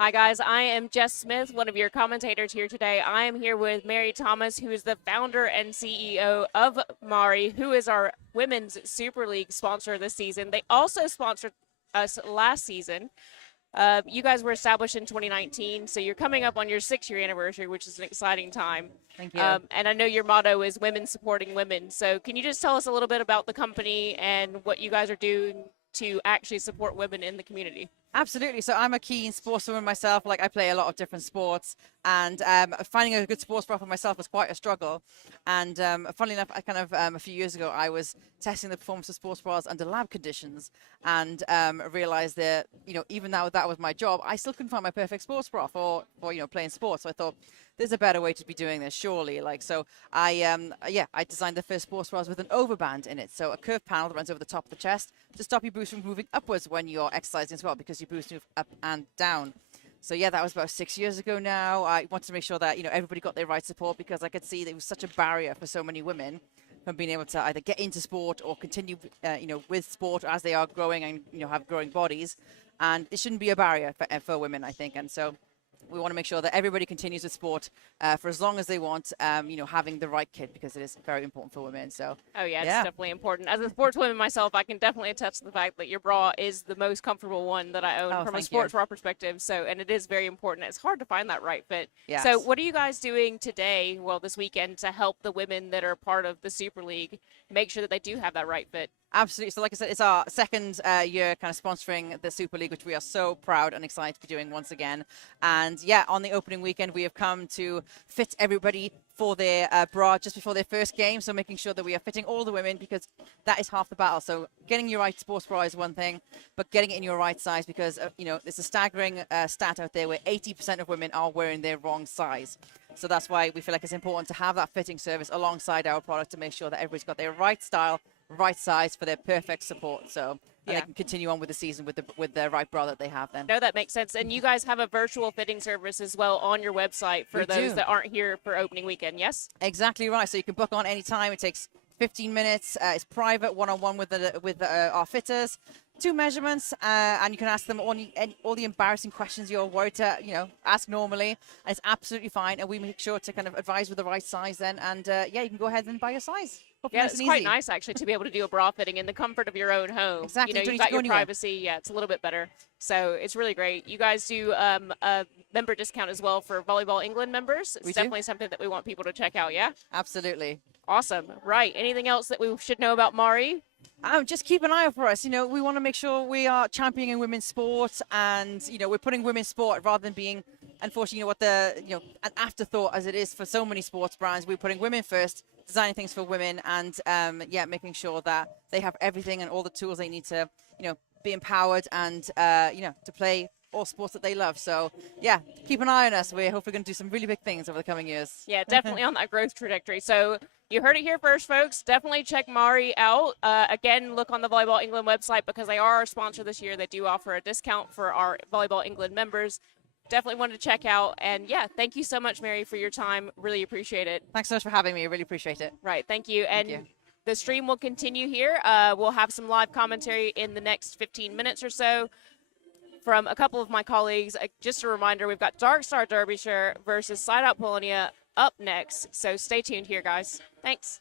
Hi, guys. I am Jess Smith, one of your commentators here today. I am here with Mary Thomas, who is the founder and CEO of Mari, who is our Women's Super League sponsor this season. They also sponsored us last season. You guys were established in 2019, so you're coming up on your 6-year anniversary, which is an exciting time. Thank you. And I know your motto is women supporting women. So can you just tell us a little bit about the company and what you guys are doing to actually support women in the community? Absolutely. So I'm a keen sportswoman myself. Like I play a lot of different sports, and finding a good sports bra for myself was quite a struggle. And funnily enough, I kind of a few years ago I was testing the performance of sports bras under lab conditions, and realized that even though that was my job, I still couldn't find my perfect sports bra for playing sports. So I thought there's a better way to be doing this, surely. Like so, I designed the first sports bras with an overband in it, so a curved panel that runs over the top of the chest to stop your boost from moving upwards when you're exercising as well, because your boost move up and down. So yeah, that was about 6 years ago now. I wanted to make sure that everybody got their right support, because I could see there was such a barrier for so many women from being able to either get into sport or continue with sport as they are growing and have growing bodies, and it shouldn't be a barrier for women, I think. And so we want to make sure that everybody continues with sport for as long as they want, having the right kit, because it is very important for women. So, oh, yeah, it's definitely important. As a sportswoman myself, I can definitely attest to the fact that your bra is the most comfortable one that I own from a sports bra perspective. So, and it is very important. It's hard to find that right fit. Yes. So what are you guys doing today, well, this weekend, to help the women that are part of the Super League make sure that they do have that right fit? Absolutely. So like I said, it's our second year kind of sponsoring the Super League, which we are so proud and excited to be doing once again. And yeah, on the opening weekend, we have come to fit everybody for their bra just before their first game. So making sure that we are fitting all the women, because that is half the battle. So getting your right sports bra is one thing, but getting it in your right size, because, there's a staggering stat out there where 80% of women are wearing their wrong size. So that's why we feel like it's important to have that fitting service alongside our product to make sure that everybody's got their right style, right size for their perfect support. So they can continue on with the season with the right bra that they have then. No, that makes sense. And you guys have a virtual fitting service as well on your website for those that aren't here for opening weekend, yes? Exactly right. So you can book on any time. It takes 15 minutes. It's private, one-on-one with our fitters. 2 measurements, and you can ask them all the embarrassing questions you're worried to, ask normally. And it's absolutely fine. And we make sure to kind of advise with the right size then. And you can go ahead and buy your size. Hopefully it's quite nice actually to be able to do a bra fitting in the comfort of your own home. Exactly. You've got your privacy. Yeah, it's a little bit better. So it's really great. You guys do a member discount as well for Volleyball England members. It's definitely something that we want people to check out. Yeah. Absolutely. Awesome. Right. Anything else that we should know about Mari? Just keep an eye out for us. We want to make sure we are championing women's sport, and we're putting women's sport rather than being, unfortunately, an afterthought as it is for so many sports brands. We're putting women first, designing things for women, and making sure that they have everything and all the tools they need to, be empowered and to play all sports that they love. So yeah, keep an eye on us. We're hopefully going to do some really big things over the coming years. Yeah, definitely on that growth trajectory. So you heard it here first, folks. Definitely check Mari out. Again, look on the Volleyball England website, because they are our sponsor this year. They do offer a discount for our Volleyball England members. Definitely wanted to check out. And yeah, thank you so much, Mary, for your time. Really appreciate it. Thanks so much for having me. I really appreciate it. Right. Thank you. And the stream will continue here. We'll have some live commentary in the next 15 minutes or so from a couple of my colleagues. Just a reminder, we've got Darkstar Derbyshire versus SideOut Polonia up next. So stay tuned here, guys. Thanks.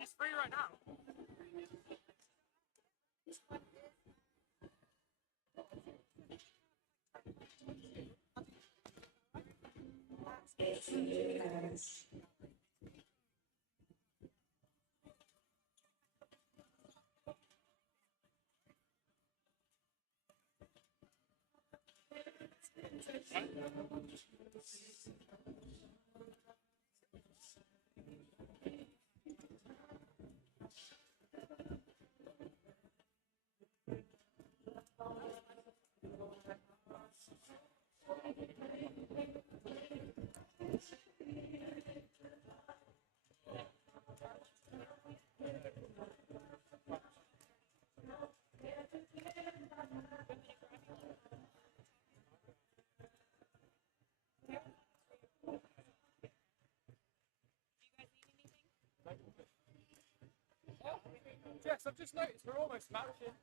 It's free right now. Jess, I've just noticed we're almost matching.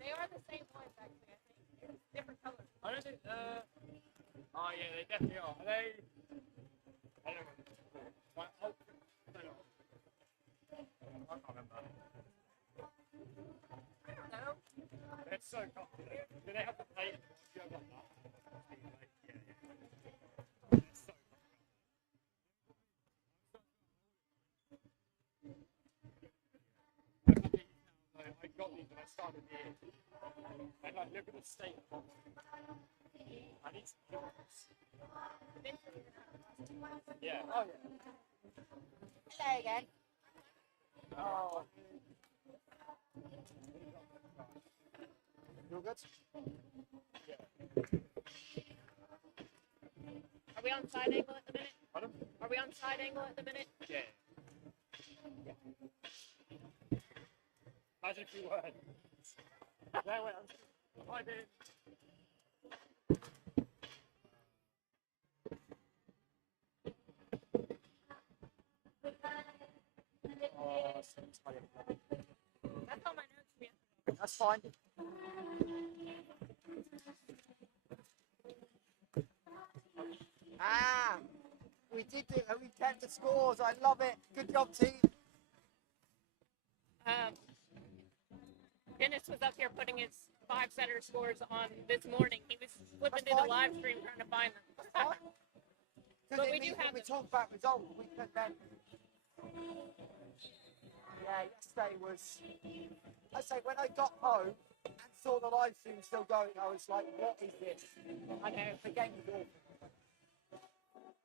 They are the same ones, actually, I think. Different colors. I don't think, oh yeah, they definitely are. Are they, I don't know. My ultra, I don't know. I can't remember. I don't know. They're so comfortable. Do they have the plate? Do you have like that? Yeah, yeah. They're so comfortable. I got these when I started the year. And like, look at the state of them. I need some cures. Yeah. Oh, yeah. Hello again. Oh. You're good? Are we on side angle at the minute? Pardon? Are we on side angle at the minute? Yeah. Imagine if you weren't. No, wait, I did. Oh, so tired. That's on my notes for you. That's fine. Ah, we did it. We kept the scores. I love it. Good job, team. Dennis was up here putting his 5-setter scores on this morning. He was flipping That's through the fine. live stream trying to find them. Because But we do have we them. talk about results. We can then. Yeah, yesterday was. I say when I got home and saw the live stream still going, I was like, "What is this?" I know. The game was awful.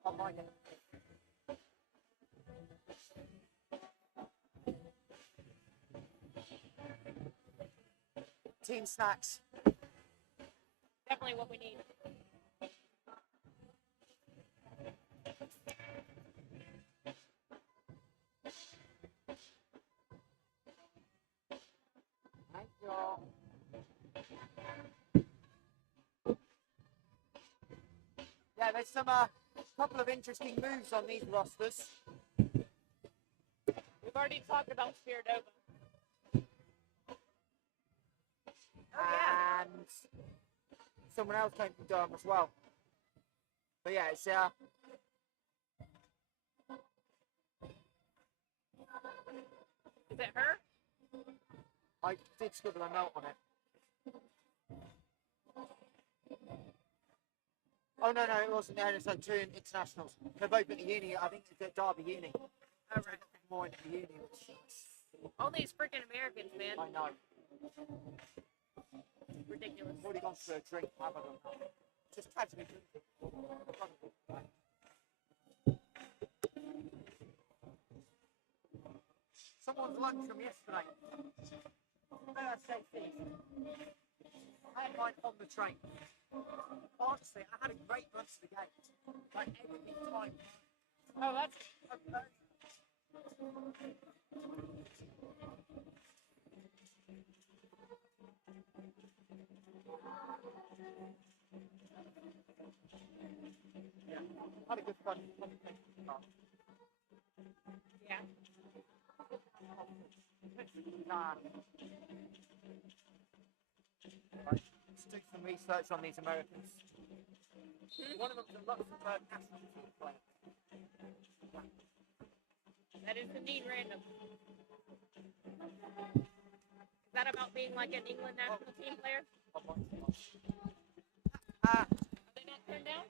On my game. Team snacks. Definitely what we need. Thank you all. Yeah, there's some couple of interesting moves on these rosters. We've already talked about Spiridova. And someone else came from Durham as well. But yeah, it's Is it her? I did scribble a note on it. Oh no, it wasn't. No, it's like two internationals. They're both at the uni. I think it's at Derby Uni. Oh, right. More into the uni. All these freaking Americans, man. I know. Ridiculous. Already gone for a drink. Have a look. Just casually drinking. Someone's lunch from yesterday. Thursday feast. I had mine on the train. Honestly, I had a great run to the gate. Like everything timed. Oh, that's Yeah. Had a good fun. yeah. Right. Let's do some research on these Americans. One of them's a Luxembourg national team player. That is indeed random. Is that about being like an England national team player? Are they not turned down?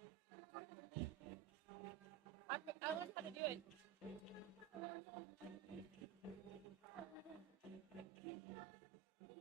I learned how to do it. That's the problem with knowing the team is you're happy to flag them off.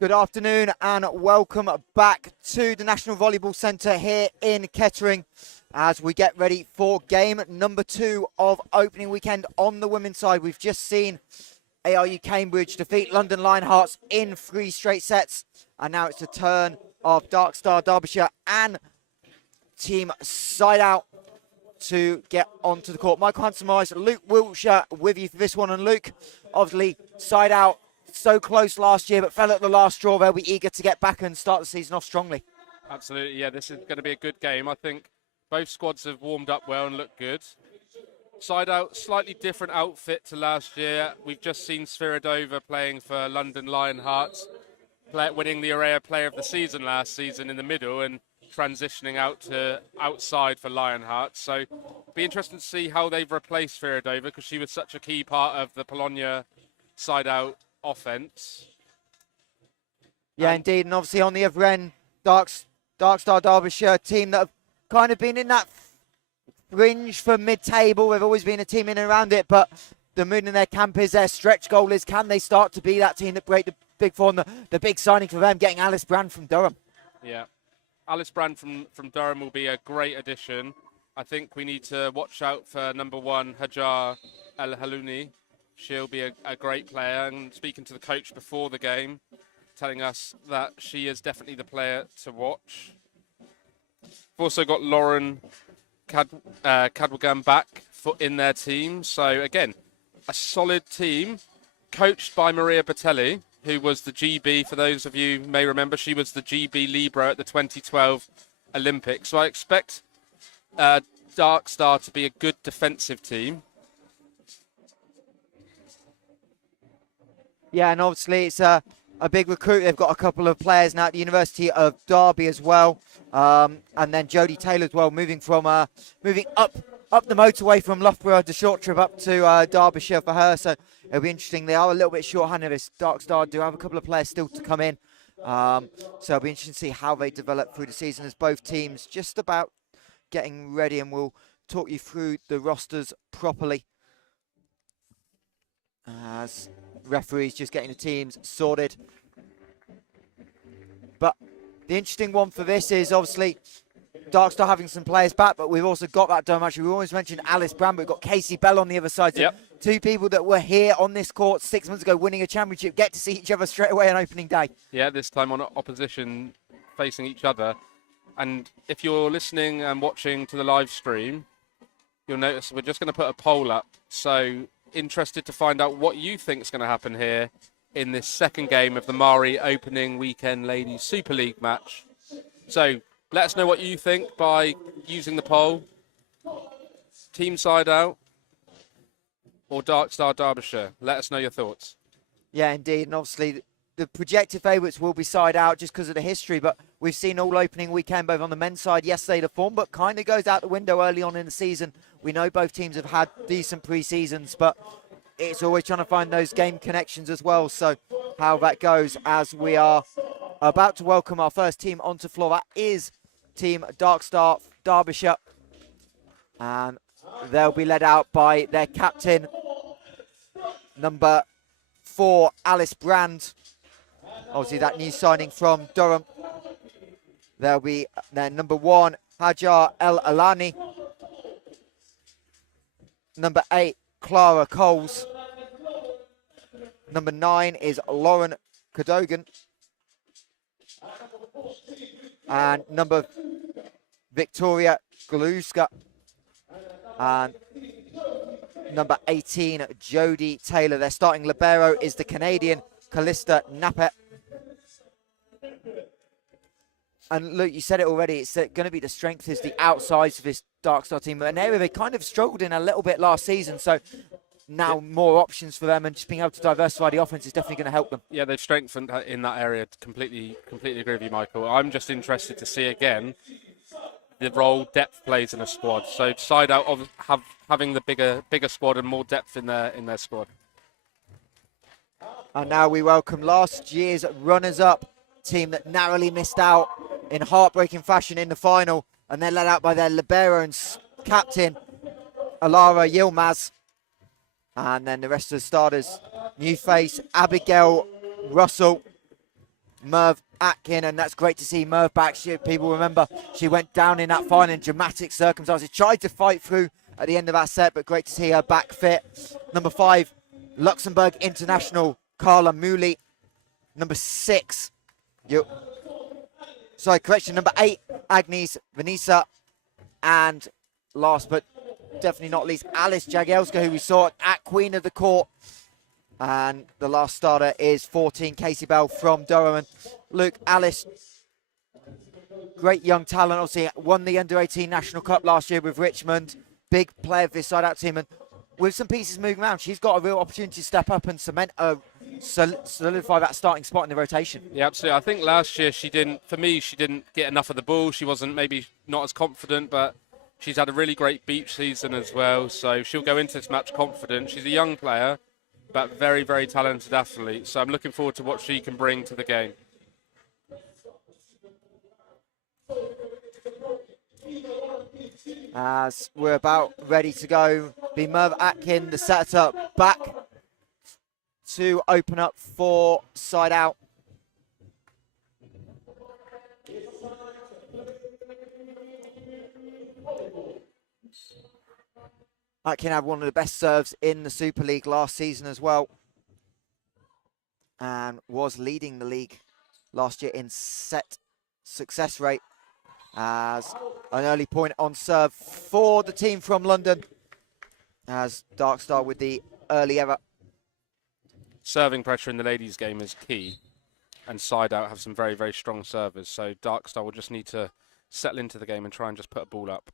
Good afternoon and welcome back to the National Volleyball Centre here in Kettering as we get ready for game number 2 of opening weekend on the women's side. We've just seen ARU Cambridge defeat London Lionhearts in 3 straight sets, and now it's the turn of Darkstar Derbyshire and Team SideOut to get onto the court. Michael Hansen-Morris, Luke Wiltshire with you for this one, and Luke, obviously SideOut so close last year, but fell at the last straw. They'll be eager to get back and start the season off strongly. Absolutely, yeah, this is going to be a good game. I think both squads have warmed up well and looked good. SideOut, slightly different outfit to last year. We've just seen Sviridova playing for London Lionhearts, winning the Area Player of the Season last season in the middle and transitioning out to outside for Lionhearts. So it'll be interesting to see how they've replaced Sviridova, because she was such a key part of the Polonia SideOut offense. Yeah, indeed. And obviously on the other end, Darkstar Derbyshire, team that have kind of been in that fringe for mid-table. They've always been a team in and around it, but the moon in their camp is their stretch goal is, can they start to be that team that break the big four? And the big signing for them, getting Alice Brand from Durham. Yeah, Alice Brand from Durham will be a great addition. I think we need to watch out for number 1, Hajar El Halouni. She'll be a great player, and speaking to the coach before the game, telling us that she is definitely the player to watch. We've also got Lauren Cadwagan back in their team. So again, a solid team coached by Maria Batelli, who was the GB, for those of you who may remember, she was the GB Libero at the 2012 Olympics. So I expect Darkstar to be a good defensive team. Yeah, and obviously it's a big recruit. They've got a couple of players now at the University of Derby as well. And then Jodie Taylor as well, moving up the motorway from Loughborough, the short trip up to Derbyshire for her. So it'll be interesting. They are a little bit short-handed. This Darkstar do have a couple of players still to come in. So it'll be interesting to see how they develop through the season as both teams just about getting ready, and we'll talk you through the rosters properly as referees just getting the teams sorted. But the interesting one for this is obviously Darkstar having some players back, but we've also got that dome. Actually, we always mentioned Alice Brand, but we've got Casey Bell on the other side. So yep. 2 people that were here on this court 6 months ago winning a championship get to see each other straight away on opening day. Yeah, this time on opposition facing each other. And if you're listening and watching to the live stream, you'll notice we're just going to put a poll up. So interested to find out what you think is going to happen here in this second game of the Mari opening weekend Ladies Super League match. So let us know what you think by using the poll. Team SideOut or Darkstar Derbyshire. Let us know your thoughts. Yeah, indeed. And obviously the projected favourites will be SideOut just because of the history, but we've seen all opening weekend both on the men's side yesterday. The form but kind of goes out the window early on in the season. We know both teams have had decent pre-seasons, but it's always trying to find those game connections as well. So how that goes as we are about to welcome our first team onto floor. That is Team Darkstar Derbyshire, and they'll be led out by their captain, number 4, Alice Brand. Obviously that new signing from Durham. There'll be their number 1, Hajar El Alani. Number 8, Clara Coles. Number 9 is Lauren Cadogan. And number Victoria Galuska. And number 18, Jodie Taylor. Their starting libero is the Canadian Callista Nappet. And look, you said it already, it's going to be the strength is the outsides of this Darkstar team. An area they kind of struggled in a little bit last season. So now more options for them, and just being able to diversify the offense is definitely going to help them. Yeah, they've strengthened in that area. Completely agree with you, Michael. I'm just interested to see again the role depth plays in a squad. So SideOut of having the bigger squad and more depth in their squad. And now we welcome last year's runners-up team that narrowly missed out in heartbreaking fashion in the final, and they're led out by their libero and captain, Alara Yilmaz. And then the rest of the starters, new face, Abigail Russell, Merv Atkin, and that's great to see Merv back. People remember she went down in that final in dramatic circumstances, tried to fight through at the end of that set, but great to see her back fit. Number 5, Luxembourg international, Carla Mooley. Number 6, number 8, Agnes Vanessa. And last but definitely not least, Alice Jagielska, who we saw at Queen of the Court. And the last starter is 14, Casey Bell from Durham. And Luke, Alice, great young talent, obviously won the Under-18 National Cup last year with Richmond. Big player for this SideOut team. And with some pieces moving around, she's got a real opportunity to step up and solidify that starting spot in the rotation. Yeah, absolutely. I think last year she didn't get enough of the ball. She wasn't maybe not as confident, but she's had a really great beach season as well. So she'll go into this match confident. She's a young player, but very, very talented athlete. So I'm looking forward to what she can bring to the game. As we're about ready to go, be Merv Atkin, the setup, back to open up for SideOut. Atkin had one of the best serves in the Super League last season as well, and was leading the league last year in set success rate. As an early point on serve for the team from London, as Darkstar with the early error. Serving pressure in the ladies' game is key, and SideOut have some very, very strong servers. So Darkstar will just need to settle into the game and try and just put a ball up.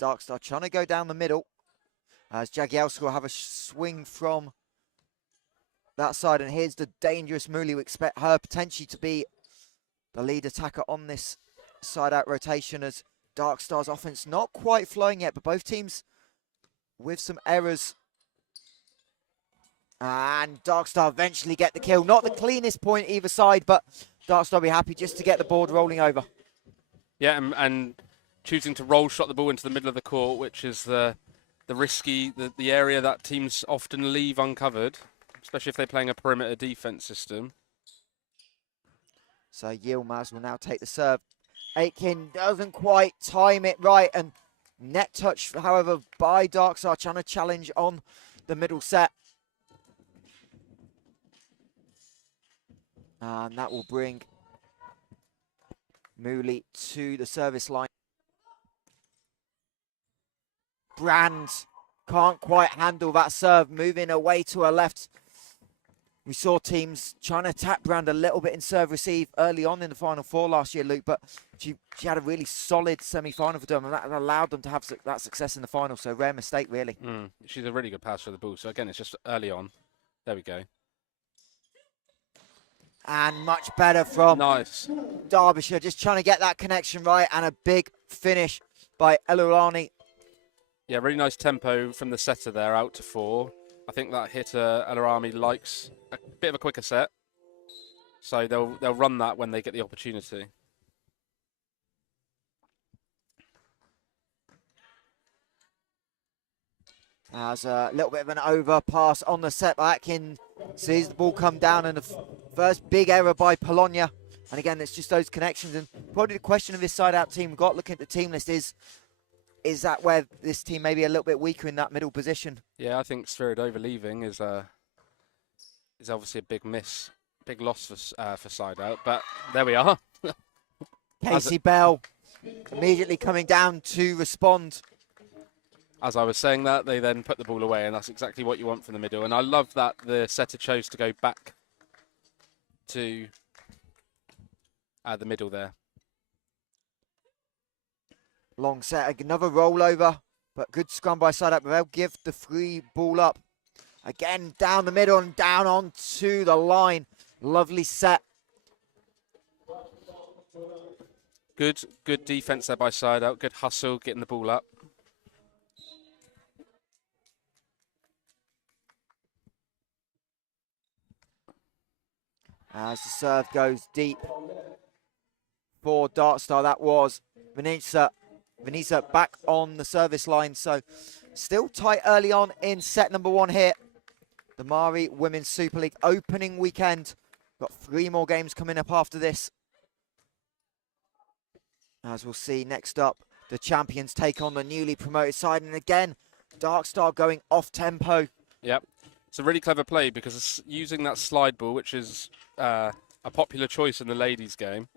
Darkstar trying to go down the middle, as Jagielska will have a swing from that side, and here's the dangerous Mooley. We expect her potentially to be the lead attacker on this SideOut rotation, as Darkstar's offense not quite flowing yet, but both teams with some errors. And Darkstar eventually get the kill. Not the cleanest point either side, but Darkstar will be happy just to get the board rolling over. Yeah, and choosing to roll shot the ball into the middle of the court, which is the risky, the area that teams often leave uncovered, especially if they're playing a perimeter defense system. So Yilmaz will now take the serve. Aitken doesn't quite time it right, and net touch, however, by Darkstar, trying to challenge on the middle set. And that will bring Mooley to the service line. Brand can't quite handle that serve, moving away to her left. We saw teams trying to attack Brand a little bit in serve receive early on in the Final Four last year, Luke, but she had a really solid semi-final for them, and that allowed them to have that success in the final, so rare mistake, really. She's a really good passer of the ball, so again, it's just early on. There we go. And much better from Nice. Derbyshire, just trying to get that connection right, and a big finish by Elulani. Yeah, really nice tempo from the setter there, out to 4. I think that hitter, Elarami, likes a bit of a quicker set. So they'll run that when they get the opportunity. As a little bit of an overpass on the set by Atkin. Sees the ball come down, and the first big error by Polonia. And again, it's just those connections. And probably the question of this SideOut team we've got looking at the team list is that where this team may be a little bit weaker in that middle position? Yeah, I think Spiridova leaving is obviously a big miss, big loss for SideOut. But there we are. Casey Bell immediately coming down to respond. As I was saying that, they then put the ball away, and that's exactly what you want from the middle. And I love that the setter chose to go back to the middle there. Long set, another rollover, but good scrum by SideOut. They'll give the free ball up. Again, down the middle and down onto the line. Lovely set. Good defense there by SideOut. Good hustle, getting the ball up. As the serve goes deep for Darkstar, that was Vanessa back on the service line. So still tight early on in set number 1 here. The Mari Women's Super League opening weekend. Got 3 more games coming up after this. As we'll see next up, the champions take on the newly promoted side. And again, Darkstar going off tempo. Yep. It's a really clever play because it's using that slide ball, which is a popular choice in the ladies' game.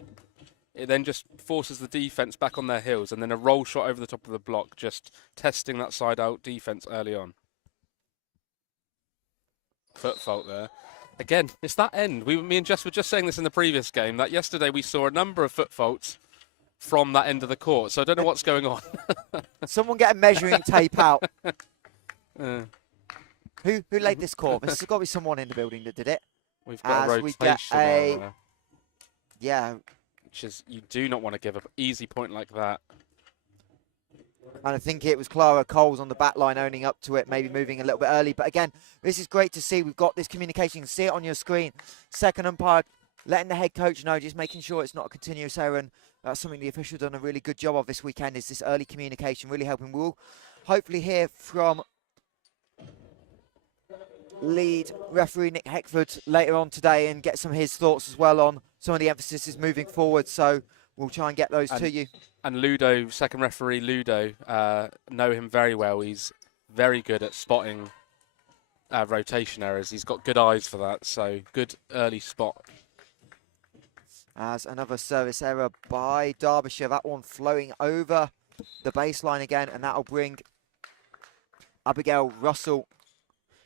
It then just forces the defence back on their heels, and then a roll shot over the top of the block, just testing that side-out defence early on. Foot fault there. Again, it's that end. Me and Jess were just saying this in the previous game, that yesterday we saw a number of foot faults from that end of the court, so I don't know what's going on. Someone get a measuring tape out. Who laid this court? There's got to be someone in the building that did it. We've got a rotation. We get yeah. Which is, you do not want to give an easy point like that. And I think it was Clara Coles on the back line owning up to it, maybe moving a little bit early. But again, this is great to see. We've got this communication. You can see it on your screen. Second umpire letting the head coach know, just making sure it's not a continuous error. And that's something the official done a really good job of this weekend, is this early communication, really helping. We'll hopefully hear from lead referee Nick Heckford later on today and get some of his thoughts as well on some of the emphasis moving forward. So we'll try and get those to you. And Ludo, second referee Ludo, know him very well. He's very good at spotting rotation errors. He's got good eyes for that, so good early spot. As another service error by Derbyshire, that one flowing over the baseline again, and that'll bring Abigail Russell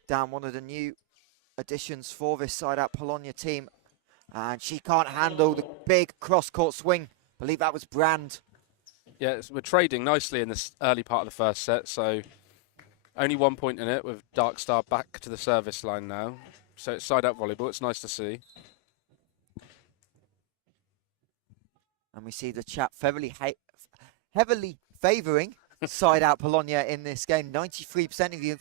down, one of the new additions for this SideOut Polonia team. And she can't handle the big cross-court swing. I believe that was Brand. Yeah, we're trading nicely in this early part of the first set, so only 1 point in it with Darkstar back to the service line now. So it's SideOut volleyball. It's nice to see. And we see the chat heavily favouring SideOut Polonia in this game. 93% of you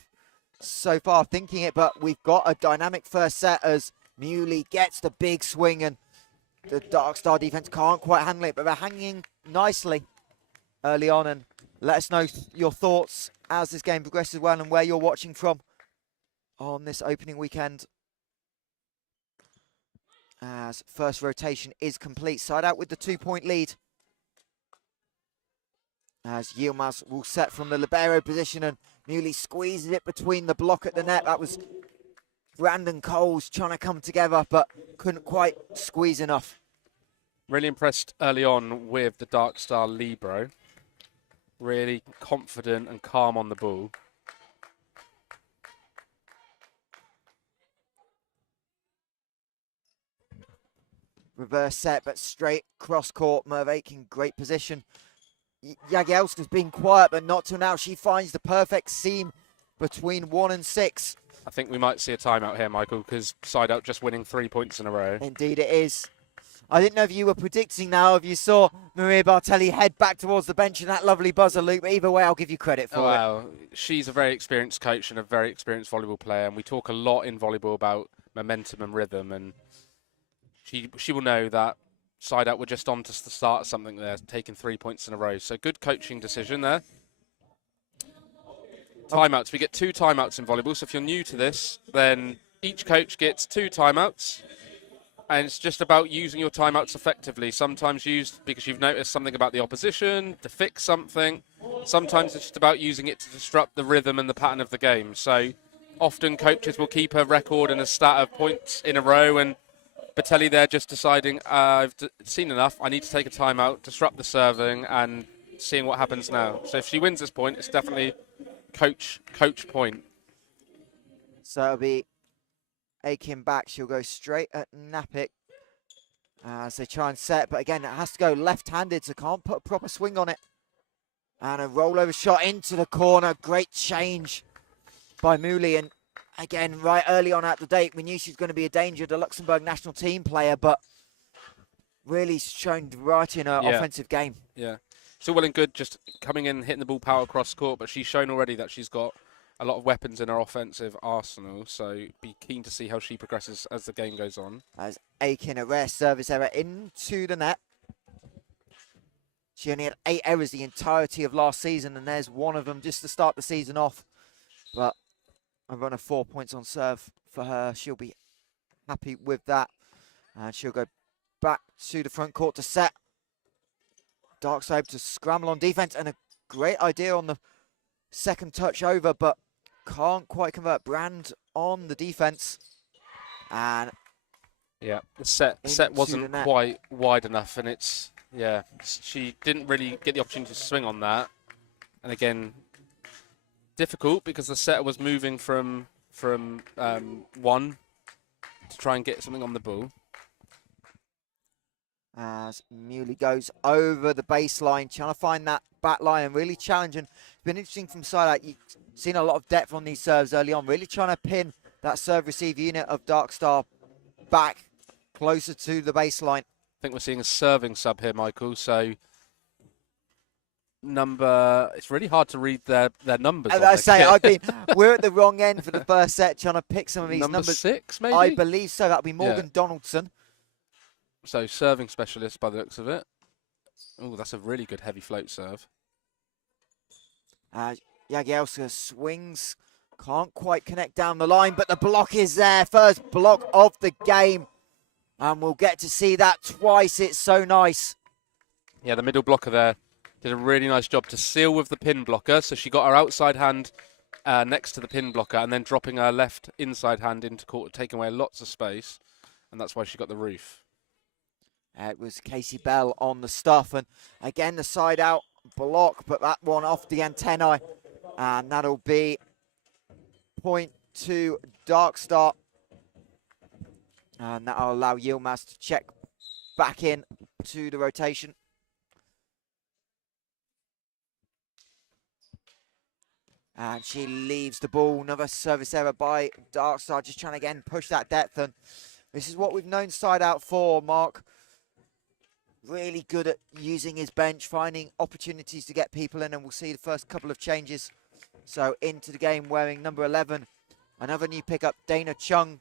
so far thinking it, but we've got a dynamic first set as Muley gets the big swing and the Darkstar defense can't quite handle it, but they're hanging nicely early on. And let us know your thoughts as this game progresses well and where you're watching from on this opening weekend. As first rotation is complete, SideOut with the 2-point lead. As Yilmaz will set from the libero position and Muley squeezes it between the block at the net. That was Brandon Coles trying to come together, but couldn't quite squeeze enough. Really impressed early on with the Darkstar libero. Really confident and calm on the ball. Reverse set, but straight cross court. Merv Aitken, great position. Jagielska's been quiet, but not till now. She finds the perfect seam between 1 and 6. I think we might see a timeout here, Michael, because SideOut just winning 3 points in a row. Indeed it is. I didn't know if you were predicting now, if you saw Maria Bartelli head back towards the bench in that lovely buzzer loop. Either way, I'll give you credit for it. Well, she's a very experienced coach and a very experienced volleyball player, and we talk a lot in volleyball about momentum and rhythm, and she will know that SideOut were just on to start something there, taking 3 points in a row. So good coaching decision there. Timeouts. We get 2 timeouts in volleyball. So if you're new to this, then each coach gets 2 timeouts. And it's just about using your timeouts effectively. Sometimes used because you've noticed something about the opposition, to fix something. Sometimes it's just about using it to disrupt the rhythm and the pattern of the game. So often coaches will keep a record and a stat of points in a row, and Bartelli there just deciding, I've seen enough, I need to take a timeout, disrupt the serving, and seeing what happens now. So if she wins this point, it's definitely coach point. So it'll be Aiken back. She'll go straight at Napik as they try and set. But again, it has to go left-handed, so can't put a proper swing on it. And a rollover shot into the corner. Great change by Mooley. And again, right early on at the date, we knew she was going to be a danger, the Luxembourg national team player, but really shown variety in her offensive game. Yeah. It's all well and good just coming in, hitting the ball power across court, but she's shown already that she's got a lot of weapons in her offensive arsenal. So be keen to see how she progresses as the game goes on. As Aiken, a rare service error into the net. She only had 8 errors the entirety of last season, and there's one of them just to start the season off. But a run of 4 points on serve for her. She'll be happy with that. And she'll go back to the front court to set. Darkstar able to scramble on defense, and a great idea on the second touch over, but can't quite convert. Brand on the defense. And yeah, the set wasn't quite wide enough, and it's... Yeah, she didn't really get the opportunity to swing on that. And again, difficult because the setter was moving from one to try and get something on the ball. As Muley goes over the baseline, trying to find that back line, really challenging. It's been interesting from SideOut. You've seen a lot of depth on these serves early on, really trying to pin that serve-receive unit of Darkstar back closer to the baseline. I think we're seeing a serving sub here, Michael. So it's really hard to read their numbers. As I say, we're at the wrong end for the first set, trying to pick some of these numbers. Number 6, maybe? I believe so. That'll be Morgan Donaldson. So serving specialist by the looks of it. Oh, that's a really good heavy float serve. Jagielska swings, can't quite connect down the line, but the block is there. First block of the game. And we'll get to see that twice. It's so nice. Yeah, the middle blocker there did a really nice job to seal with the pin blocker. So she got her outside hand next to the pin blocker and then dropping her left inside hand into court, taking away lots of space. And that's why she got the roof. It was Casey Bell on the stuff. And again, the side out block, but that one off the antennae. And that'll be point to Darkstar. And that'll allow Yilmaz to check back in to the rotation. And she leaves the ball. Another service error by Darkstar, just trying to again push that depth. And this is what we've known SideOut for, Mark. Really good at using his bench, finding opportunities to get people in, and we'll see the first couple of changes. So into the game wearing number 11, another new pickup, Dana Chung.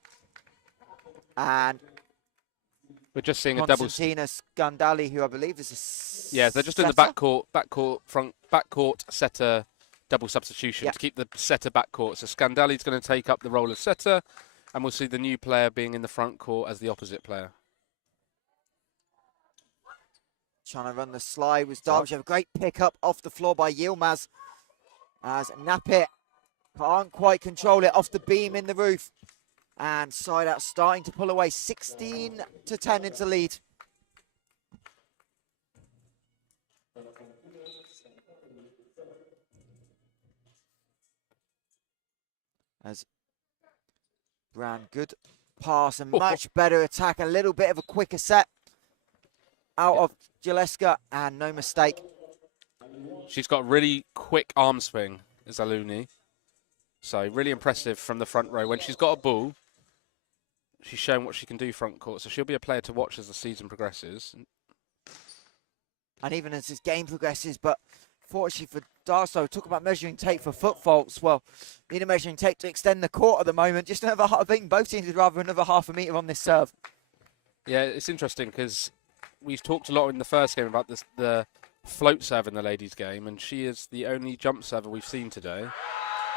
And we're just seeing a double. Constantina Scandali, who I believe is a yeah, they're just doing the backcourt setter double substitution to keep the setter backcourt. So Scandali's going to take up the role of setter, and we'll see the new player being in the front court as the opposite player. Trying to run the slide was Derbyshire. A great pickup off the floor by Yilmaz as Napit can't quite control it off the beam in the roof. And SideOut starting to pull away, 16-10 into lead. As Brand, good pass and much better attack, a little bit of a quicker set out of Jaleska, and no mistake. She's got a really quick arm swing, Zaluni. So really impressive from the front row. When she's got a ball, she's shown what she can do front court, so she'll be a player to watch as the season progresses. And even as this game progresses, but fortunately for Darkstar, talk about measuring tape for foot faults. Well, need a measuring tape to extend the court at the moment. Just another half, I think both teams would rather another half a metre on this serve. Yeah, it's interesting because we've talked a lot in the first game about the float serve in the ladies' game, and she is the only jump server we've seen today.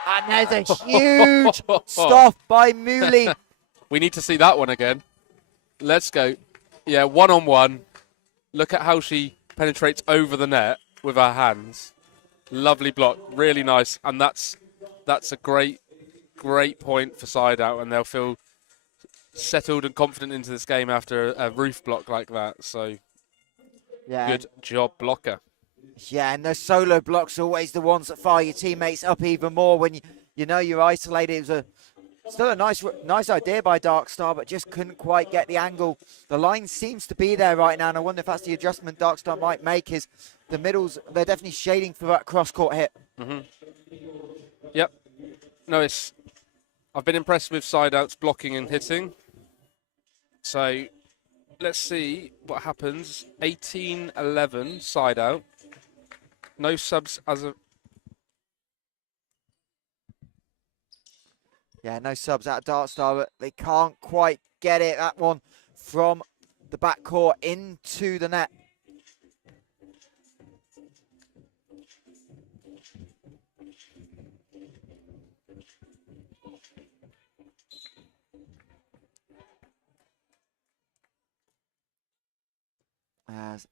And there's a huge stop by Mooley. We need to see that one again. Let's go. Yeah, one-on-one. Look at how she penetrates over the net with her hands. Lovely block. Really nice. And that's a great point for SideOut, and they'll feel settled and confident into this game after a roof block like that. So, good job, blocker. Yeah, and those solo blocks are always the ones that fire your teammates up even more when you know you're isolated. It was Still a nice idea by Darkstar, but just couldn't quite get the angle. The line seems to be there right now, and I wonder if that's the adjustment Darkstar might make. Is the middles, they're definitely shading for that cross-court hit. Yep. No, I've been impressed with SideOut's blocking and hitting. So let's see what happens. 18-11 SideOut. No subs as of... Yeah, no subs out of Darkstar, but they can't quite get it. That one from the backcourt into the net. As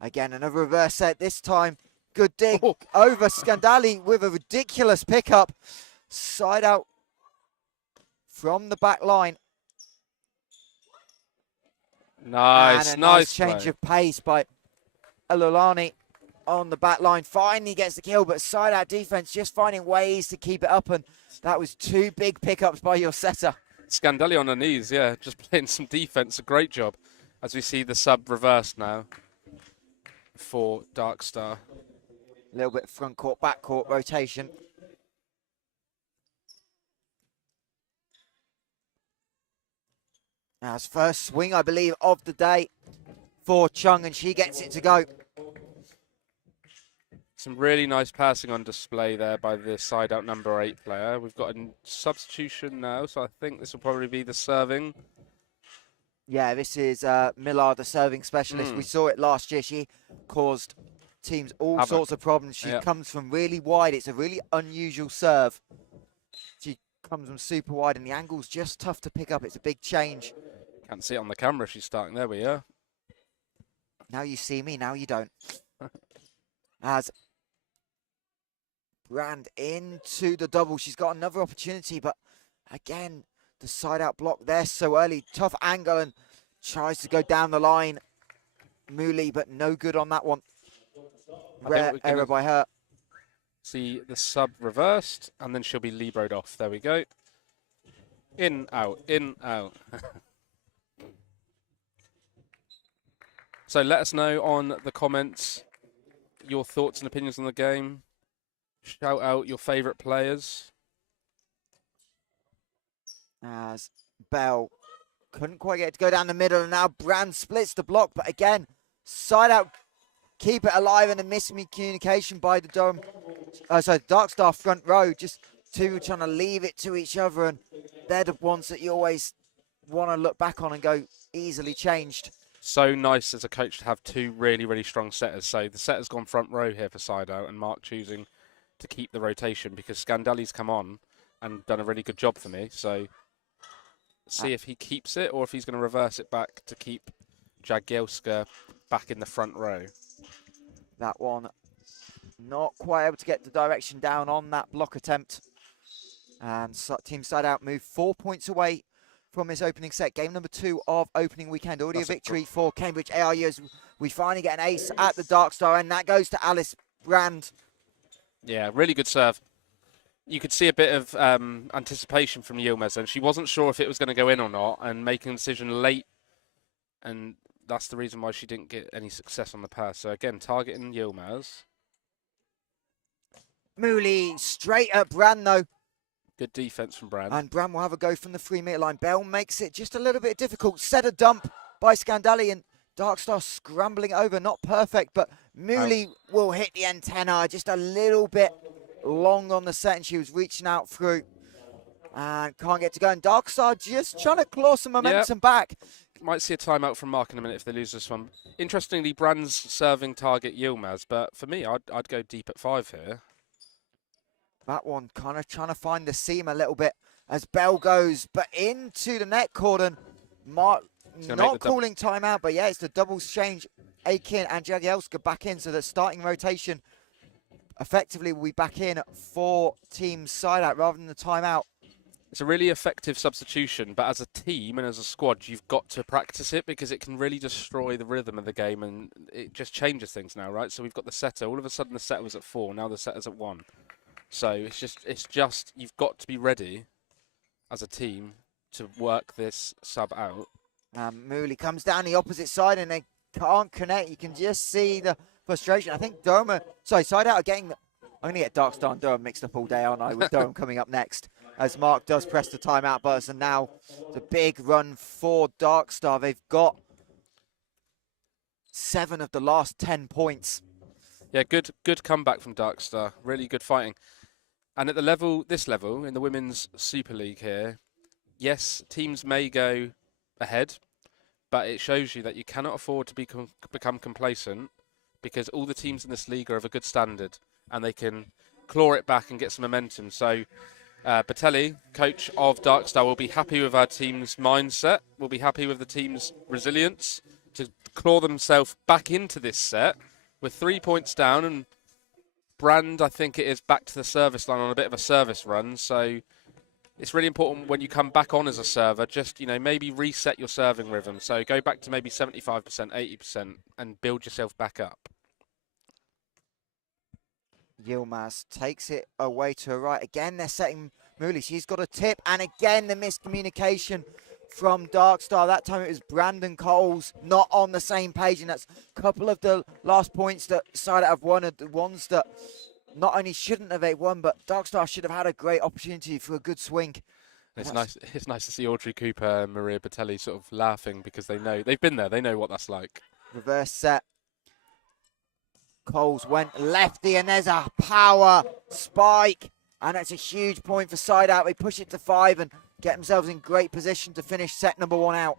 again, another reverse set. This time, good dig over Scandali with a ridiculous pickup. SideOut from the back line. Nice, and a nice change play. of pace by Alulani on the back line. Finally gets the kill, but SideOut defense just finding ways to keep it up, and that was 2 big pickups by your setter. Scandali on her knees, yeah, just playing some defense. A great job. As we see the sub reversed now for Darkstar. A little bit front court, back court rotation. As first swing, I believe, of the day for Chung, and she gets it to go. Some really nice passing on display there by the SideOut number 8 player. We've got a substitution now, so I think this will probably be the serving. Yeah, this is Millar, the serving specialist. We saw it last year. She caused teams all sorts of problems. She comes from really wide. It's a really unusual serve. She comes from super wide, and the angle's just tough to pick up. It's a big change. Can't see it on the camera. She's starting. There we are. Now you see me, now you don't. As Brand into the double. She's got another opportunity, but again, the SideOut block there so early. Tough angle, and tries to go down the line. Mooley, but no good on that one. Rare error by her. See the sub reversed, and then she'll be libroed off. There we go. In, out, in, out. So let us know on the comments your thoughts and opinions on the game. Shout out your favourite players. As Bell couldn't quite get it to go down the middle, and now Brand splits the block, but again, SideOut keep it alive, and a miscommunication by the Darkstar front row. Just two trying to leave it to each other, and they're the ones that you always want to look back on and go easily changed. So nice as a coach to have 2 really, really strong setters. So the setter's gone front row here for SideOut, and Mark choosing to keep the rotation because Scandali's come on and done a really good job for me. So see if he keeps it or if he's going to reverse it back to keep Jagielska back in the front row. That one not quite able to get the direction down on that block attempt. And Team SideOut moved 4 points away from his opening set. Game number 2 of opening weekend. Already a victory for Cambridge ARU as we finally get an ace at the Darkstar, and that goes to Alice Brand. Yeah, really good serve. You could see a bit of anticipation from Yilmaz, and she wasn't sure if it was going to go in or not, and making a decision late, and that's the reason why she didn't get any success on the pass. So again, targeting Yilmaz. Mooley straight at Brand though. Good defense from Brand. And Brand will have a go from the 3-meter line. Bell makes it just a little bit difficult. Set a dump by Scandali, and Darkstar scrambling over. Not perfect, but Mooley will hit the antenna just a little bit long on the set, and she was reaching out through and can't get to go. And Darkstar just trying to claw some momentum back. Might see a timeout from Mark in a minute if they lose this one. Interestingly, Brand's serving target Yilmaz, but for me, I'd go deep at 5 here. That one kind of trying to find the seam a little bit as Bell goes, but into the net cordon. Mark not calling timeout, but yeah, it's the doubles change. Aiken and Jagielska back in, so the starting rotation effectively will be back in for Team SideOut rather than the timeout. It's a really effective substitution, but as a team and as a squad, you've got to practice it because it can really destroy the rhythm of the game, and it just changes things now, right? So we've got the setter. All of a sudden, the setter was at 4. Now the setter's at 1. So it's just you've got to be ready as a team to work this sub out. Mooley comes down the opposite side and they can't connect. You can just see the frustration. I think Durham, SideOut are getting, I'm going to get Darkstar and Durham mixed up all day, aren't I, with Durham coming up next, as Mark does press the timeout buzzer. And now the big run for Darkstar. They've got 7 of the last 10 points. Yeah, good comeback from Darkstar. Really good fighting. And at this level, in the Women's Super League here, yes, teams may go ahead, but it shows you that you cannot afford to become complacent, because all the teams in this league are of a good standard and they can claw it back and get some momentum. So Batelli, coach of Darkstar, will be happy with our team's mindset, will be happy with the team's resilience to claw themselves back into this set with 3 points down. And Brand, I think it is, back to the service line on a bit of a service run. So it's really important when you come back on as a server, just, maybe reset your serving rhythm. So go back to maybe 75%, 80% and build yourself back up. Yilmaz takes it away to her right. Again, they're setting Mooley. She's got a tip. And again, the miscommunication from Darkstar. That time it was Brandon Coles not on the same page. And that's a couple of the last points that SideOut have won are the ones that not only shouldn't have they won, but Darkstar should have had a great opportunity for a good swing. It's nice. It's nice to see Audrey Cooper and Maria Batelli sort of laughing, because they know they've been there. They know what that's like. Reverse set. Coles went lefty, and there's a power spike, and that's a huge point for SideOut. They push it to 5 and get themselves in great position to finish set number 1 out.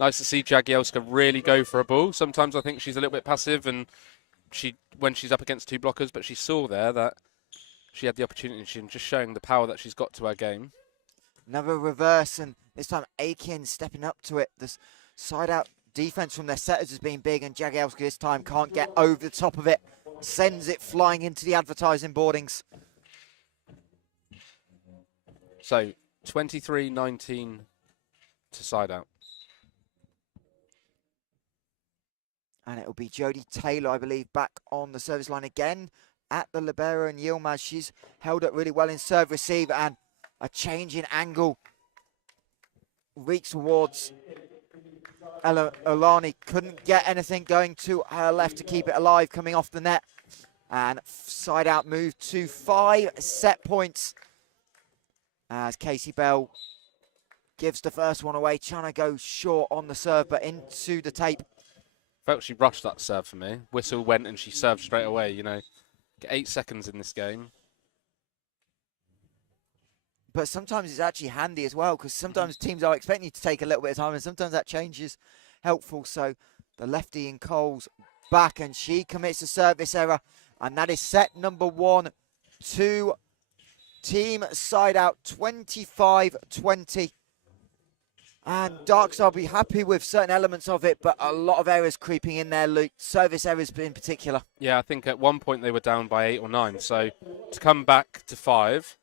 Nice to see Jagielska really go for a ball. Sometimes I think she's a little bit passive, and when she's up against 2 blockers, but she saw there that she had the opportunity, and she's just showing the power that she's got to her game. Another reverse, and this time Aiken stepping up to it. The SideOut defense from their setters has been big, and Jagielska this time can't get over the top of it. Sends it flying into the advertising boardings. So 23-19 to SideOut. And it'll be Jodie Taylor, I believe, back on the service line again at the libero, and Yilmaz, she's held up really well in serve receive, and a change in angle reeks towards Ella Olani. Couldn't get anything going to her left to keep it alive coming off the net. And SideOut moved to 5 set points as Casey Bell gives the first one away, trying to go short on the serve, but into the tape. Felt she rushed that serve for me. Whistle went and she served straight away, Get 8 seconds in this game. But sometimes it's actually handy as well, because sometimes teams are expecting you to take a little bit of time, and sometimes that change is helpful. So the lefty in Coles back, and she commits a service error, and that is set number 1 to Team SideOut, 25-20. And Darkstar will be happy with certain elements of it, but a lot of errors creeping in there, Luke. Service errors in particular. Yeah, I think at one point they were down by 8 or 9. So to come back to 5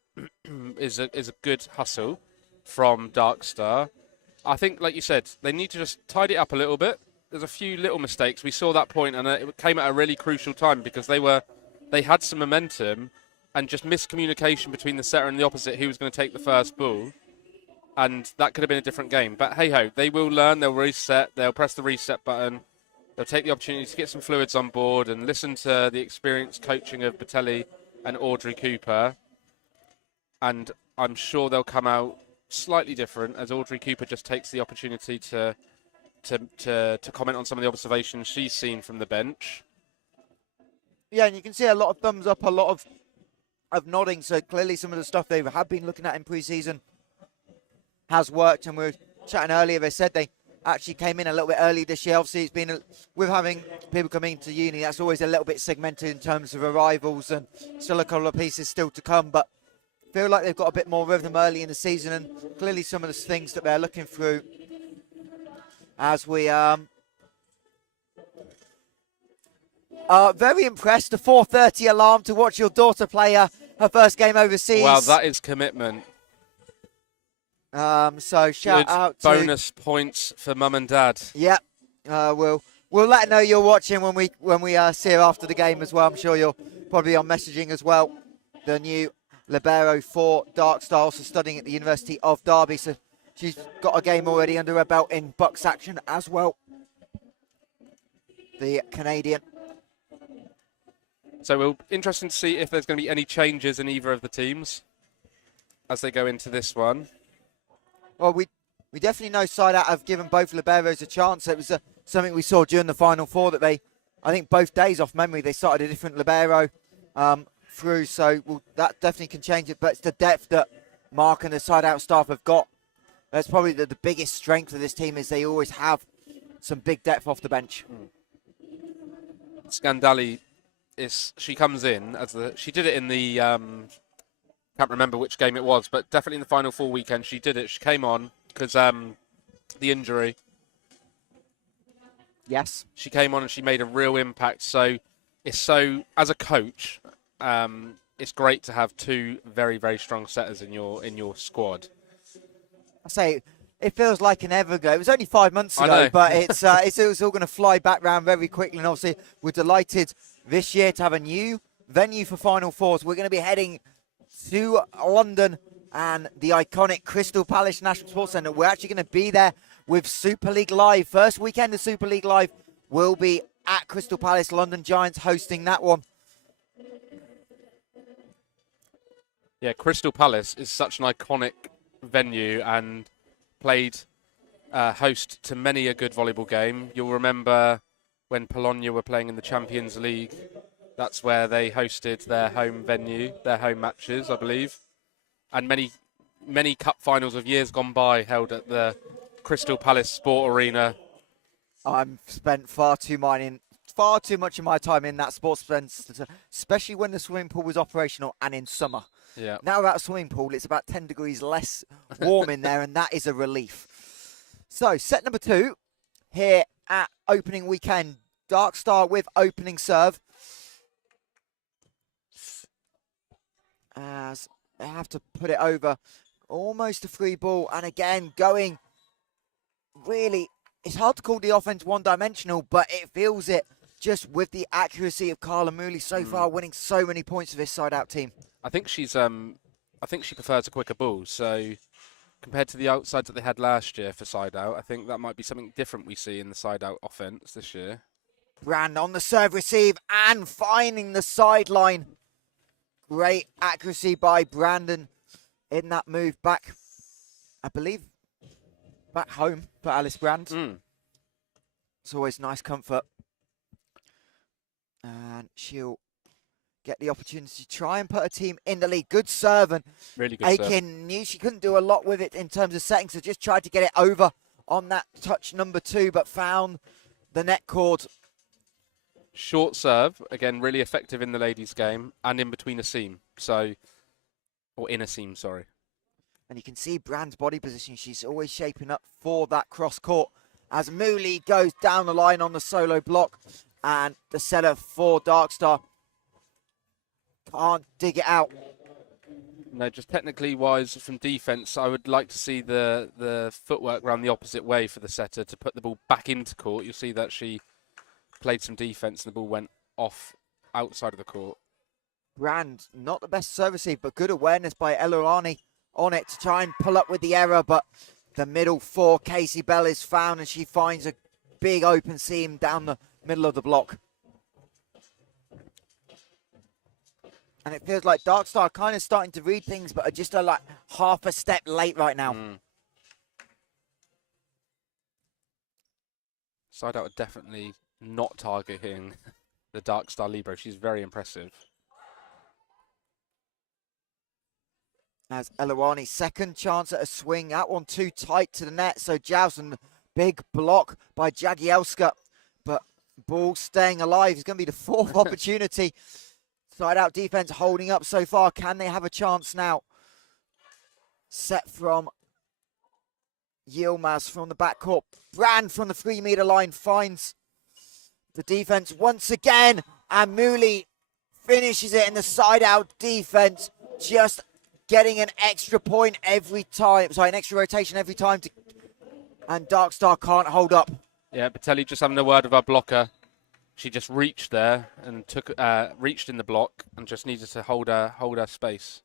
is a good hustle from Darkstar. I think, like you said, they need to just tidy it up a little bit. There's a few little mistakes. We saw that point, and it came at a really crucial time, because they had some momentum, and just miscommunication between the setter and the opposite who was going to take the first ball. And that could have been a different game. But hey-ho, they will learn, they'll reset, they'll press the reset button, they'll take the opportunity to get some fluids on board and listen to the experienced coaching of Batelli and Audrey Cooper. And I'm sure they'll come out slightly different, as Audrey Cooper just takes the opportunity to comment on some of the observations she's seen from the bench. Yeah, and you can see a lot of thumbs up, a lot of nodding. So clearly some of the stuff they have been looking at in pre-season has worked, and we were chatting earlier, they said they actually came in a little bit early this year. Obviously, it's been with having people coming to uni, that's always a little bit segmented in terms of arrivals, and still a couple of pieces still to come, but feel like they've got a bit more rhythm early in the season, and clearly some of the things that they're looking through as we are very impressed. The 4:30 alarm to watch your daughter play her first game overseas. Wow, that is commitment. So shout out to bonus points for mum and dad. Yep. We'll let her know you're watching when we see her after the game as well. I'm sure you'll probably be on messaging as well. The new libero for Darkstar, also studying at the University of Derby. So she's got a game already under her belt in Bucks action as well. The Canadian. So we'll interesting to see if there's going to be any changes in either of the teams as they go into this one. Well, we definitely know SideOut have given both liberos a chance. It was something we saw during the Final Four that I think both days off memory, they started a different libero through. So that definitely can change it. But it's the depth that Mark and the SideOut staff have got. That's probably the biggest strength of this team is they always have some big depth off the bench. Scandali, she comes in she did it in the can't remember which game it was, but definitely in the Final Four weekend she did it. She came on because the injury. Yes, she came on and she made a real impact. So as a coach, it's great to have two very, very strong setters in your squad. I say it feels like an ever ago. It was only 5 months I ago, know. but it's all going to fly back round very quickly. And obviously, we're delighted this year to have a new venue for Final Fours. We're going to be heading to London and the iconic Crystal Palace National Sports Centre. We're actually going to be there with Super League Live. First weekend of Super League Live will be at Crystal Palace. London Giants hosting that one. Yeah, Crystal Palace is such an iconic venue and played host to many a good volleyball game. You'll remember when Polonia were playing in the Champions League. That's where they hosted their home venue, their home matches, I believe. And many cup finals of years gone by held at the Crystal Palace Sport Arena. I've spent far too much of my time in that sports centre, especially when the swimming pool was operational and in summer. Yeah. Now without a swimming pool, it's about 10 degrees less warm in there, and that is a relief. So, set number 2 here at opening weekend. Darkstar with opening serve. As they have to put it over. Almost a free ball, and again, going really, it's hard to call the offense one-dimensional, but it feels it just with the accuracy of Carla Mooley so far, winning so many points for this SideOut team. I think she prefers a quicker ball. So compared to the outsides that they had last year for SideOut, I think that might be something different we see in the SideOut offense this year. Brand on the serve receive and finding the sideline. Great accuracy by Brandon in that move back, I believe, back home for Alice Brand. It's always nice comfort. And she'll get the opportunity to try and put her team in the lead. Good serve, and Really good Aiken serve. knew she couldn't do a lot with it in terms of setting, so just tried to get it over on that touch number 2, but found the net cord. Short serve, again, really effective in the ladies' game and in between a seam. Or in a seam, sorry. And you can see Brand's body position. She's always shaping up for that cross court as Mooley goes down the line on the solo block. And the setter for Darkstar can't dig it out. No, just technically wise from defence, I would like to see the footwork around the opposite way for the setter to put the ball back into court. You'll see that she played some defence and the ball went off outside of the court. Brand, not the best serve receive, but good awareness by Elorani on it to try and pull up with the error. But the middle 4, Casey Bell, is found, and she finds a big open seam down the middle of the block. And it feels like Darkstar are kind of starting to read things, but are just like half a step late right now. SideOut are definitely not targeting the Darkstar Libero. She's very impressive. As Elorani's second chance at a swing. That one too tight to the net. So Jowson, big block by Jagielska. But ball staying alive. It's going to be the 4th opportunity. SideOut defense holding up so far. Can they have a chance now? Set from Yilmaz from the backcourt. Brand from the 3-meter line finds the defense once again. And Mooley finishes it in the SideOut defense. Just getting an extra point every time. Sorry, an extra rotation every time. And Darkstar can't hold up. Yeah, Patelli just having a word with our blocker. She just reached there and reached in the block and just needed to hold her space.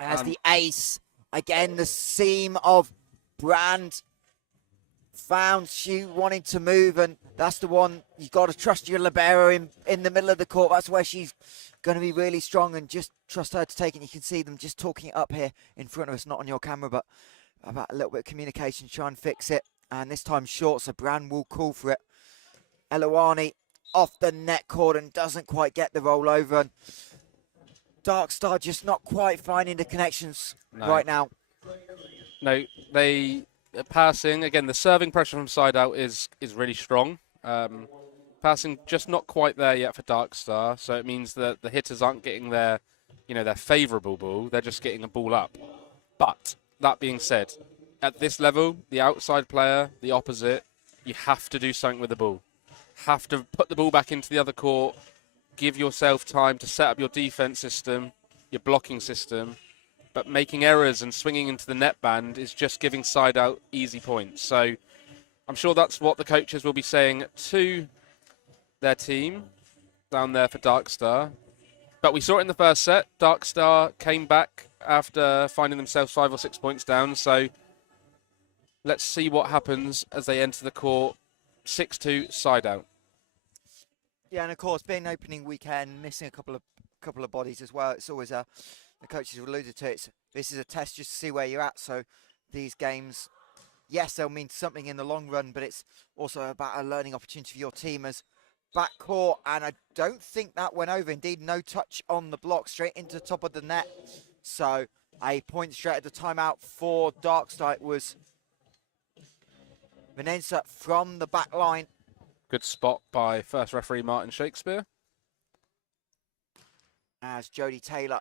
As the ace, again, the seam of Brand found she wanting to move, and that's the one you got to trust your libero in the middle of the court. That's where she's going to be really strong, and just trust her to take it. You can see them just talking it up here in front of us, not on your camera, but about a little bit of communication, try and fix it. And this time short, so Brand will call for it. Eluani off the net cord and doesn't quite get the roll over, and Darkstar just not quite finding the connections right now. No, they passing again. The serving pressure from SideOut is really strong. Passing just not quite there yet for Darkstar, so it means that the hitters aren't getting their favourable ball. They're just getting a ball up. But that being said, at this level, the outside player, the opposite, you have to do something with the ball. Have to put the ball back into the other court. Give yourself time to set up your defense system, your blocking system, but making errors and swinging into the net band is just giving SideOut easy points. So I'm sure that's what the coaches will be saying to their team down there for Darkstar. But we saw it in the first set. Darkstar came back after finding themselves 5 or 6 points down. So let's see what happens as they enter the court. 6-2 SideOut. Yeah, and of course, being opening weekend, missing a couple of bodies as well. It's always the coaches have alluded to it. This is a test just to see where you're at. So these games, yes, they'll mean something in the long run, but it's also about a learning opportunity for your team as backcourt. And I don't think that went over. Indeed, no touch on the block, straight into the top of the net. So a point straight at the timeout for Darkstar. It was Vanessa from the back line. Good spot by first referee Martin Shakespeare. As Jodie Taylor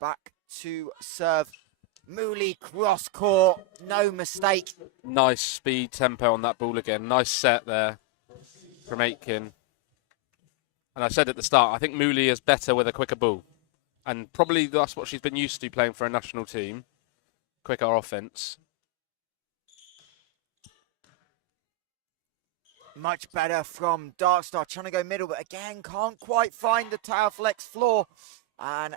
back to serve. Mooley cross court, no mistake. Nice speed tempo on that ball again. Nice set there from Aitken. And I said at the start, I think Mooley is better with a quicker ball. And probably that's what she's been used to playing for a national team. Quicker offense. Much better from Darkstar, trying to go middle, but again, can't quite find the tower flex floor. And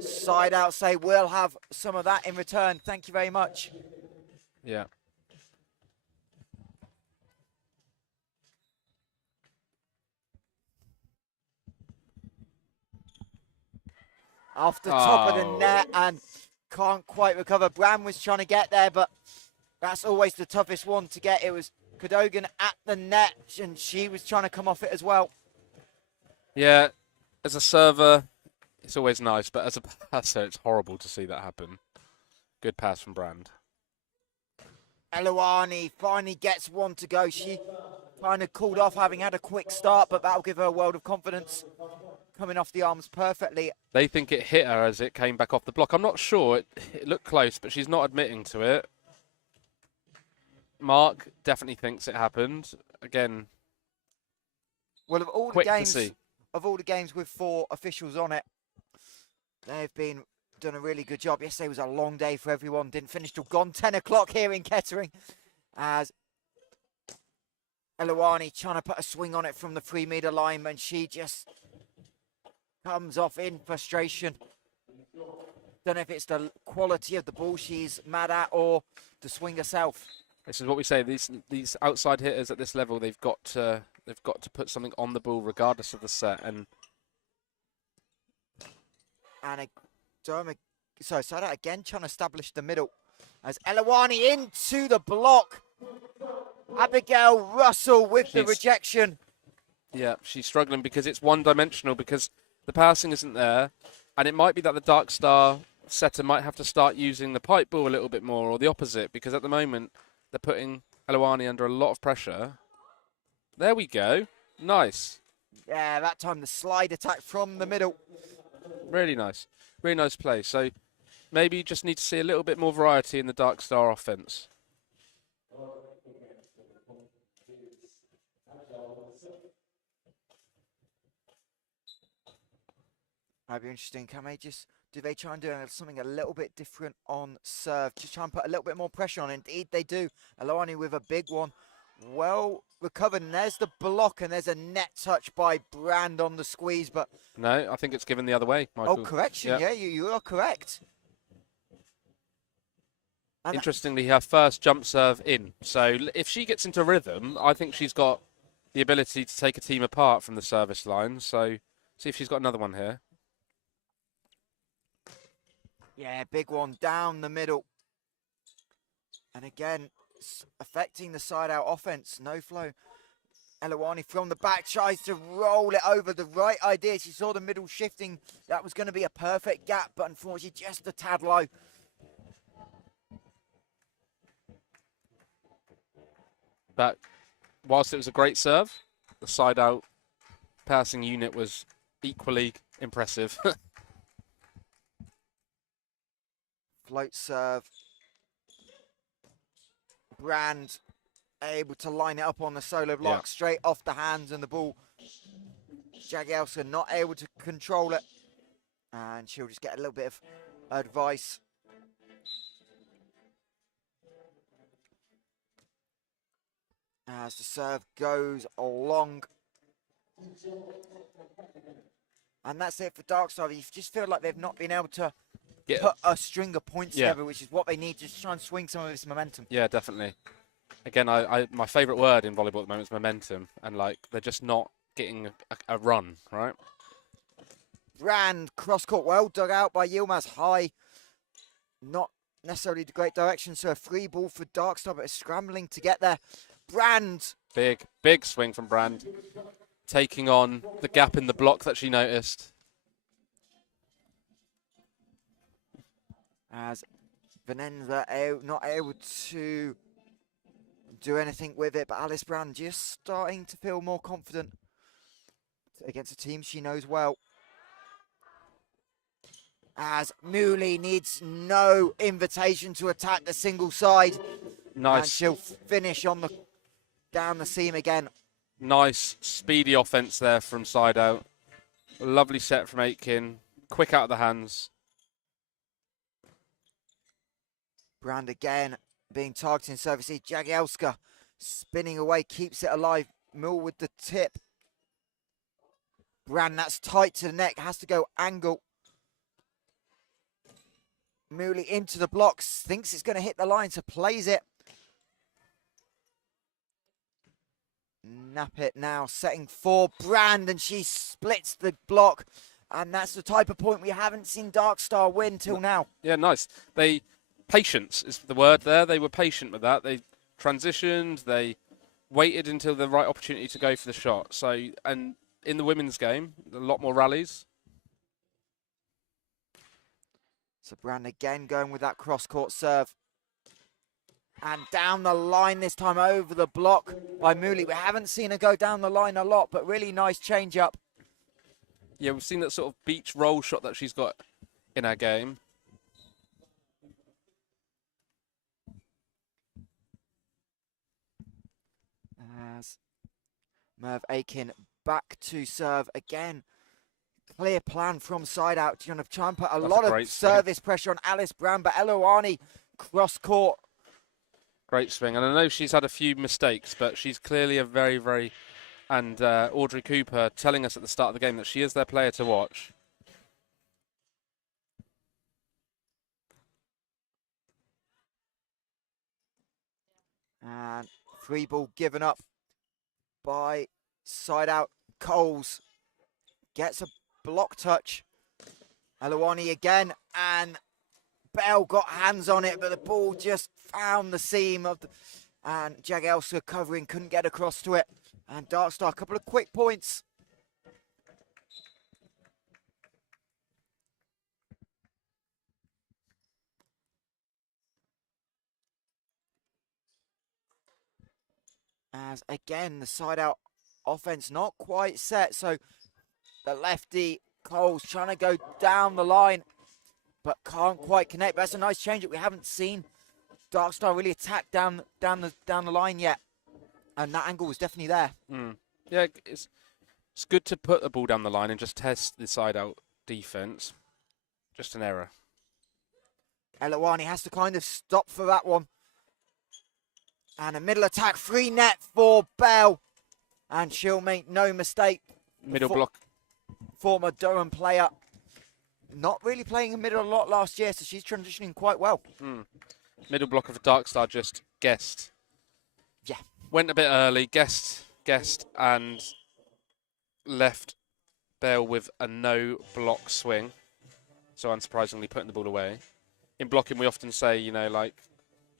SideOut say, we'll have some of that in return. Thank you very much. Yeah. Off the top of the net and can't quite recover. Bram was trying to get there, but that's always the toughest one to get. It was Cadogan at the net, and she was trying to come off it as well. Yeah, as a server, it's always nice, but as a passer, it's horrible to see that happen. Good pass from Brand. Eluani finally gets one to go. She kind of cooled off having had a quick start, but that'll give her a world of confidence. Coming off the arms perfectly. They think it hit her as it came back off the block. I'm not sure. It looked close, but she's not admitting to it. Mark definitely thinks it happened. Again, well, of all the games with 4 officials on it, they've done a really good job. Yesterday was a long day for everyone. Didn't finish till gone 10 o'clock here in Kettering. As Eluani trying to put a swing on it from the 3-meter line, and she just comes off in frustration. Don't know if it's the quality of the ball she's mad at or the swing herself. This is what we say. These outside hitters at this level, they've got to put something on the ball regardless of the set. And SideOut again trying to establish the middle as Eluani into the block. Abigail Russell with the rejection. Yeah, she's struggling because it's one-dimensional because the passing isn't there, and it might be that the Darkstar setter might have to start using the pipe ball a little bit more, or the opposite, because at the moment they're putting Eluani under a lot of pressure. There we go. Nice. Yeah, that time the slide attack from the middle. Really nice. Really nice play. So maybe you just need to see a little bit more variety in the Darkstar offense. Might be interesting. Do they try and do something a little bit different on serve? Just try and put a little bit more pressure on. Indeed, they do. Eluani with a big one. Well recovered. And there's the block, and there's a net touch by Brand on the squeeze. But no, I think it's given the other way, Michael. Oh, correction. Yeah, you are correct. And Interestingly, her first jump serve in. So if she gets into rhythm, I think she's got the ability to take a team apart from the service line. So see if she's got another one here. yeah, big one down the middle. And again, affecting the side-out offense. No flow. Eluani from the back tries to roll it over. The right idea. She saw the middle shifting. That was going to be a perfect gap, but unfortunately just a tad low. But whilst it was a great serve, the side-out passing unit was equally impressive. Float serve. Brand able to line it up on the solo block, straight off the hands and the ball. Jagielska not able to control it. And she'll just get a little bit of advice. As the serve goes along. And that's it for Darkstar. You just feel like they've not been able to put a string of points together, which is what they need to just try and swing some of this momentum. Yeah, definitely. Again, my favourite word in volleyball at the moment is momentum. And, like, they're just not getting a run, right? Brand, cross-court, well dug out by Yilmaz. High, not necessarily the great direction, so a free ball for Darkstar, but is scrambling to get there. Brand. Big swing from Brand. Taking on the gap in the block that she noticed. As Venenza not able to do anything with it, but Alice Brand just starting to feel more confident against a team she knows well. As Mooley needs no invitation to attack the single side. Nice. And she'll finish on the down the seam again. Nice, speedy offense there from SideOut. Lovely set from Aitken. Quick out of the hands. Brand again being targeted in service. Jagielska spinning away, keeps it alive. Mill with the tip. Brand, that's tight to the neck, has to go angle. Mooley into the blocks, thinks it's going to hit the line, so plays it. Nap it now, setting for Brand, and she splits the block. And that's the type of point we haven't seen Darkstar win till now. Yeah, nice. Patience is the word there. They were patient with that. They transitioned. They waited until the right opportunity to go for the shot. So, and in the women's game, a lot more rallies. So Brand again going with that cross-court serve. And down the line this time over the block by Mooley. We haven't seen her go down the line a lot, but really nice change-up. Yeah, we've seen that sort of beach roll shot that she's got in her game. As Merv Aiken back to serve again. Clear plan from SideOut. You're going to try and put a lot of service pressure on Alice Brand, but Eloani cross court. Great swing. And I know she's had a few mistakes, but she's clearly a very, very... And Audrey Cooper telling us at the start of the game that she is their player to watch. And free ball given up by SideOut. Coles gets a block touch. Eloani again, and Bell got hands on it, but the ball just found the seam of the, and Jagielska covering, couldn't get across to it. And Darkstar, a couple of quick points. As again, the SideOut offense not quite set, so the lefty Coles trying to go down the line, but can't quite connect. But that's a nice change that we haven't seen Darkstar really attack down the line yet, and that angle was definitely there. Yeah, it's good to put the ball down the line and just test the SideOut defense. Just an error. Eloani has to kind of stop for that one. And a middle attack, free net for Bell. And she'll make no mistake. Middle block. Former Durham player. Not really playing in middle a lot last year, so she's transitioning quite well. Middle blocker for Darkstar just guessed. Yeah. Went a bit early, guessed, and left Bale with a no block swing. So unsurprisingly, putting the ball away. In blocking, we often say, you know, like,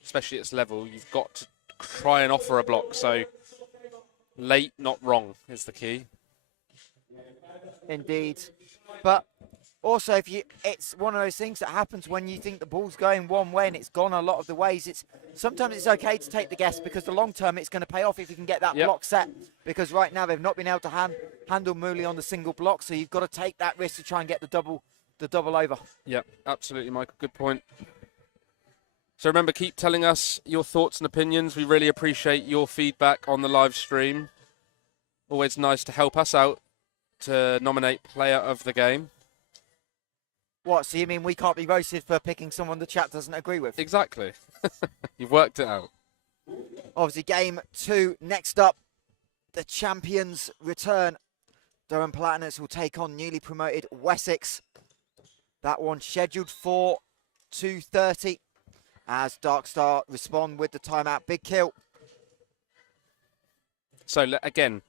especially at its level, you've got to try and offer a block. So late, not wrong is the key. Indeed. But also, it's one of those things that happens when you think the ball's going one way and it's gone a lot of the ways. Sometimes it's okay to take the guess because the long term it's going to pay off if you can get that block set. Because right now they've not been able to handle Mooley on the single block, so you've got to take that risk to try and get the double over. Yeah, absolutely, Michael. Good point. So remember, keep telling us your thoughts and opinions. We really appreciate your feedback on the live stream. Always nice to help us out to nominate player of the game. What, so you mean we can't be roasted for picking someone the chat doesn't agree with? Exactly. You've worked it out. Obviously, game 2 next up. The champions return. Durham Platinums will take on newly promoted Wessex. That one scheduled for 2:30 as Darkstar respond with the timeout. Big kill. So again,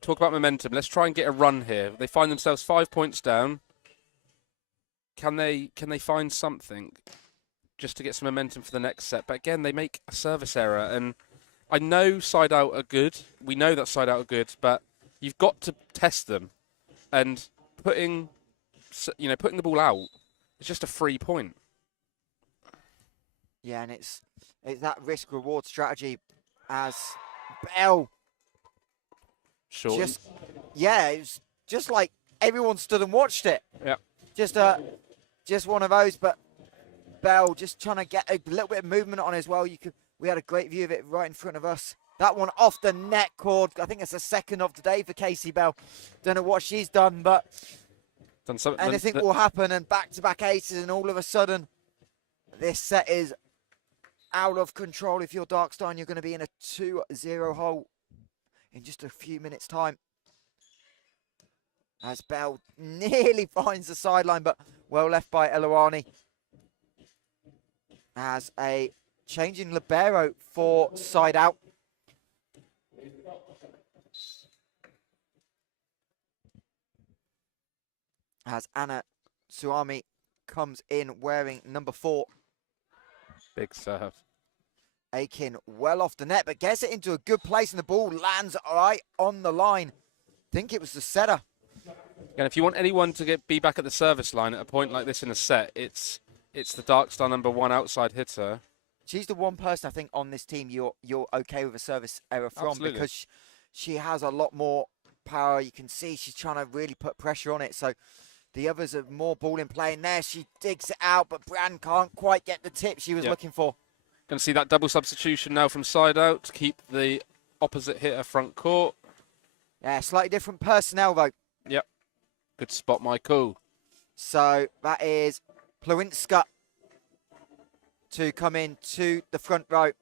talk about momentum. Let's try and get a run here. They find themselves 5 points down. Can they find something just to get some momentum for the next set? But again, they make a service error, and I know SideOut are good. We know that SideOut are good, but you've got to test them, and putting the ball out is just a free point. Yeah, and it's that risk reward strategy as Bell. Sure. It was just like everyone stood and watched it. Yeah. Just one of those, but Bell just trying to get a little bit of movement on as well. We had a great view of it right in front of us. That one off the net cord. I think it's the second of the day for Casey Bell. Don't know what she's done, but anything will happen, and back-to-back aces, and all of a sudden, this set is out of control. If you're Darkstar, you're going to be in a 2-0 hole in just a few minutes' time. As Bell nearly finds the sideline, but well left by Eloani. As a change in libero for SideOut. As Anna Suami comes in wearing number 4. Big serve. Aiken well off the net, but gets it into a good place, and the ball lands right on the line. Think it was the setter. And if you want anyone to be back at the service line at a point like this in a set, it's the Darkstar number 1 outside hitter. She's the one person I think on this team you're okay with a service error from. Absolutely. Because she has a lot more power. You can see she's trying to really put pressure on it. So the others are more ball in play, and there she digs it out, but Brand can't quite get the tip she was looking for. Going to see that double substitution now from SideOut to keep the opposite hitter front court. Yeah, slightly different personnel though. Yep. Good spot, Michael. So that is Plawinska to come in to the front row,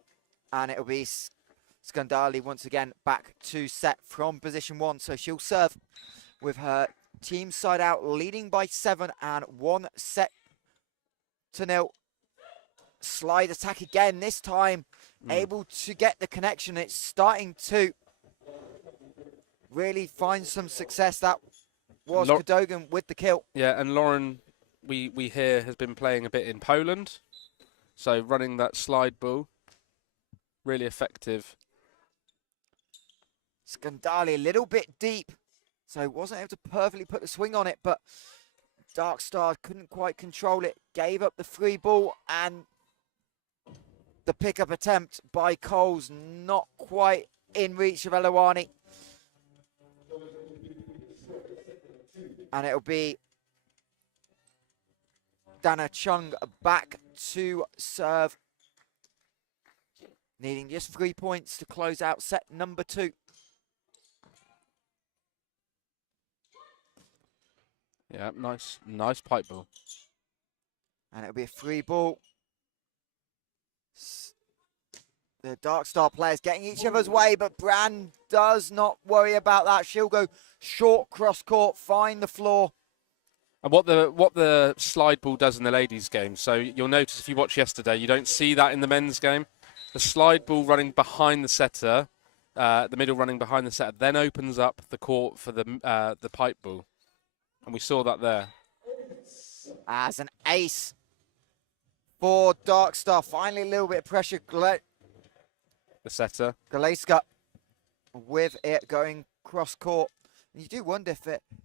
and it'll be Skandali once again back to set from position 1. So she'll serve with her team SideOut leading by 7 and 1-0. Slide attack again, this time able to get the connection. It's starting to really find some success. That was Cadogan with the kill. Yeah, and Lauren, we hear, has been playing a bit in Poland. So running that slide ball, really effective. Skandali a little bit deep, so wasn't able to perfectly put the swing on it, but Darkstar couldn't quite control it. Gave up the free ball, and the pickup attempt by Coles not quite in reach of Eloani. And it'll be Dana Chung back to serve. Needing just 3 points to close out set number 2. Yeah, nice pipe ball. And it'll be a free ball. The Darkstar players getting each other's way, but Brand does not worry about that. She'll go short cross court, find the floor. And what the slide ball does in the ladies' game, so you'll notice if you watch yesterday, you don't see that in the men's game. The slide ball running behind the setter, the middle running behind the setter, then opens up the court for the pipe ball. And we saw that there. As an ace for Darkstar. Finally, a little bit of pressure. The setter. Galeska with it going cross court. And you do wonder if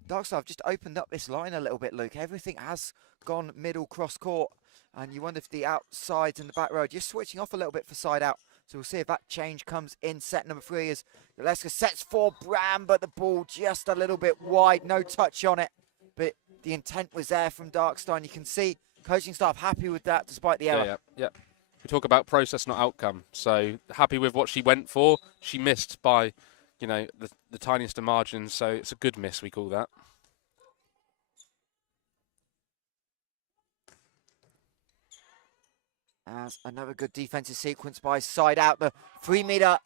Darkstar have just opened up this line a little bit, Luke. Everything has gone middle cross court. And you wonder if the outsides and the back row just switching off a little bit for side out. So we'll see if that change comes in set number 3 as Galeska sets for Bram, but the ball just a little bit wide. No touch on it. But the intent was there from Darkstar, and you can see coaching staff happy with that despite the error. Yeah. We talk about process, not outcome. So happy with what she went for. She missed by, the tiniest of margins, so it's a good miss, we call that. As another good defensive sequence by SideOut. The 3-meter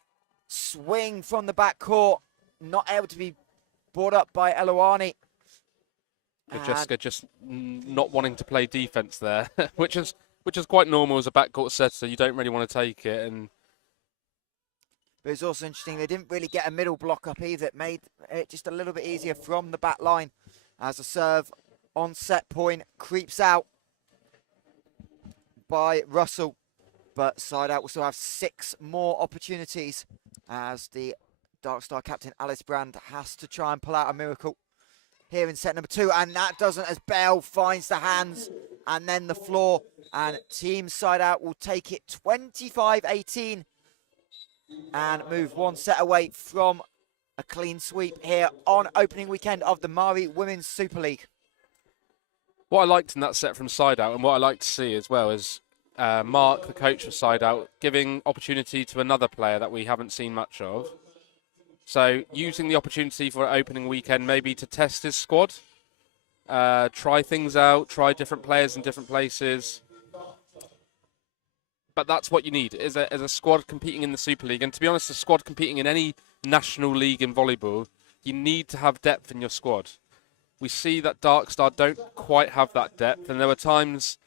swing from the back court, not able to be brought up by Eloani. Jessica just not wanting to play defense there, which is quite normal as a backcourt setter. You don't really want to take it. But it's also interesting, they didn't really get a middle block up either. It made it just a little bit easier from the back line as the serve on set point creeps out by Russell. But SideOut will still have 6 more opportunities as the Darkstar captain Alice Brand has to try and pull out a miracle here in set number 2, and that doesn't, as Bell finds the hands and then the floor, and team SideOut will take it 25-18 and move 1 set away from a clean sweep here on opening weekend of the Mari Women's Super League. What I liked in that set from SideOut, and what I like to see as well, is Mark, the coach of SideOut, giving opportunity to another player that we haven't seen much of. So using the opportunity for opening weekend maybe to test his squad, try things out, try different players in different places. But that's what you need, is a squad competing in the Super League. And to be honest, a squad competing in any national league in volleyball, you need to have depth in your squad. We see that Darkstar don't quite have that depth, and there were times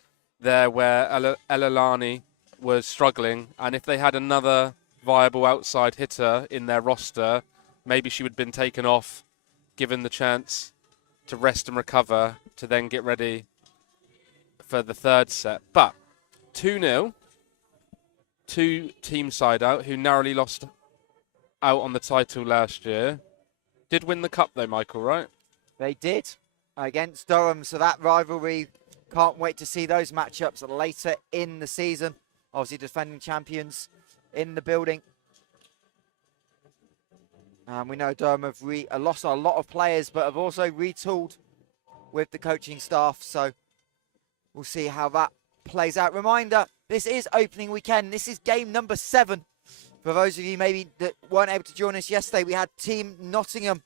there where Elilani was struggling, and if they had another viable outside hitter in their roster, maybe she would have been taken off, given the chance to rest and recover, to then get ready for the 3rd set. But 2-0 to Team SideOut, who narrowly lost out on the title last year. Did win the cup though, Michael, right? They did against Durham, so that rivalry, can't wait to see those matchups later in the season. Obviously defending champions in the building. We know Durham have lost a lot of players, but have also retooled with the coaching staff. So we'll see how that plays out. Reminder, this is opening weekend. This is game number 7. For those of you maybe that weren't able to join us yesterday, we had Team Nottingham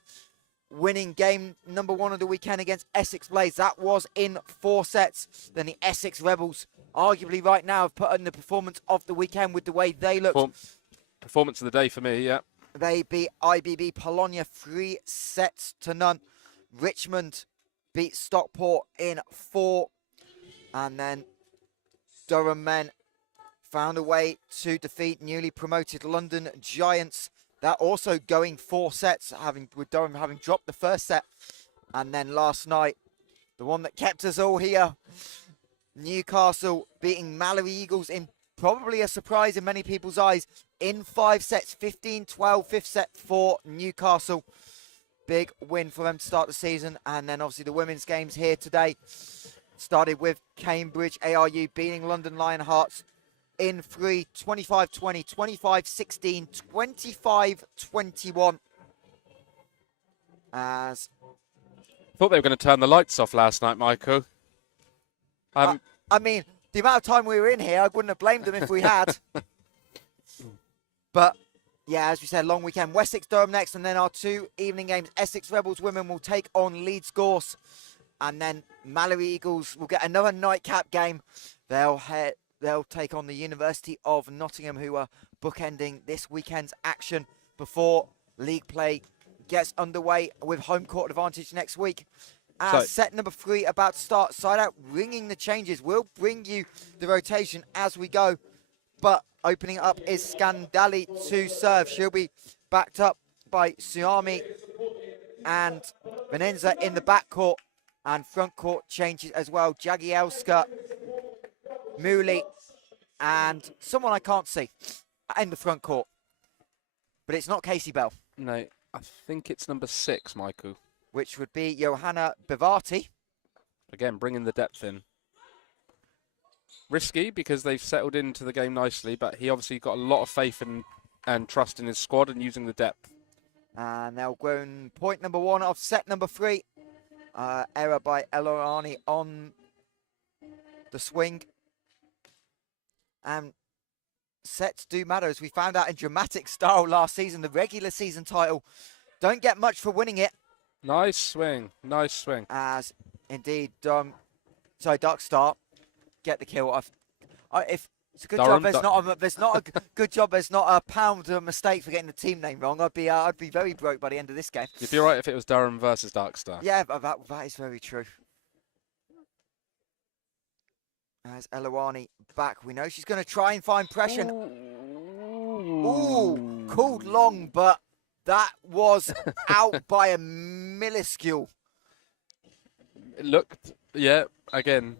winning game number 1 of the weekend against Essex Blades. That was in 4 sets. Then the Essex Rebels, arguably right now, have put in the performance of the weekend with the way they looked. Performance of the day for me, yeah. They beat IBB Polonia 3-0. Richmond beat Stockport in 4. And then Durham men found a way to defeat newly promoted London Giants. That also going 4 sets, with Durham having dropped the first set. And then last night, the one that kept us all here, Newcastle beating Mallory Eagles in probably a surprise in many people's eyes in 5 sets, 15-12, 5th set for Newcastle. Big win for them to start the season. And then obviously the women's games here today started with Cambridge ARU beating London Lionhearts in 3, 25-20, 25-16, 25-21. As Thought they were going to turn the lights off last night, Michael. I mean, the amount of time we were in here, I wouldn't have blamed them if we had. But, yeah, as we said, long weekend. Wessex Durham next, and then our 2 evening games. Essex Rebels women will take on Leeds Gorse. And then Mallory Eagles will get another nightcap game. They'll take on the University of Nottingham, who are bookending this weekend's action before league play gets underway with home court advantage next week. As set number 3 about to start, SideOut ringing the changes. We'll bring you the rotation as we go. But opening it up is Scandali to serve. She'll be backed up by Suami and Venenza in the backcourt. And front court changes as well. Jagielska, Muli, and someone I can't see in the front court. But it's not Casey Bell. No, I think it's number 6, Michael. Which would be Johanna Bivati. Again, bringing the depth in. Risky because they've settled into the game nicely, but he obviously got a lot of faith and trust in his squad and using the depth. And they'll go in point number 1 of set number 3. Error by Elorani on the swing. And sets do matter, as we found out in dramatic style last season, the regular season title. Don't get much for winning it. Nice swing, nice swing. As indeed, Darkstar get the kill. If it's a good job, there's not a good job. There's not a pound of a mistake for getting the team name wrong. I'd be very broke by the end of this game. You'd be right if it was Durham versus Darkstar. Yeah, but that is very true. As Elowani back, we know she's going to try and find pressure. Ooh, called long, but that was out by a minuscule. It looked, yeah, again.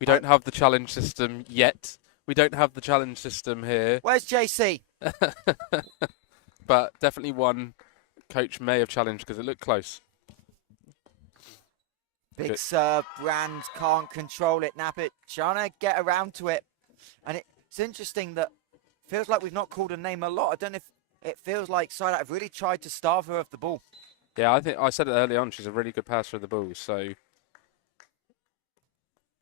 We don't have the challenge system yet. We don't have the challenge system here. Where's JC? But definitely one coach may have challenged because it looked close. Big serve, Brand can't control it. Nappit trying to get around to it. And it's interesting that feels like we've not called her name a lot. I don't know if it feels like SideOut have really tried to starve her of the ball. Yeah, I think I said it early on. She's a really good passer of the ball. So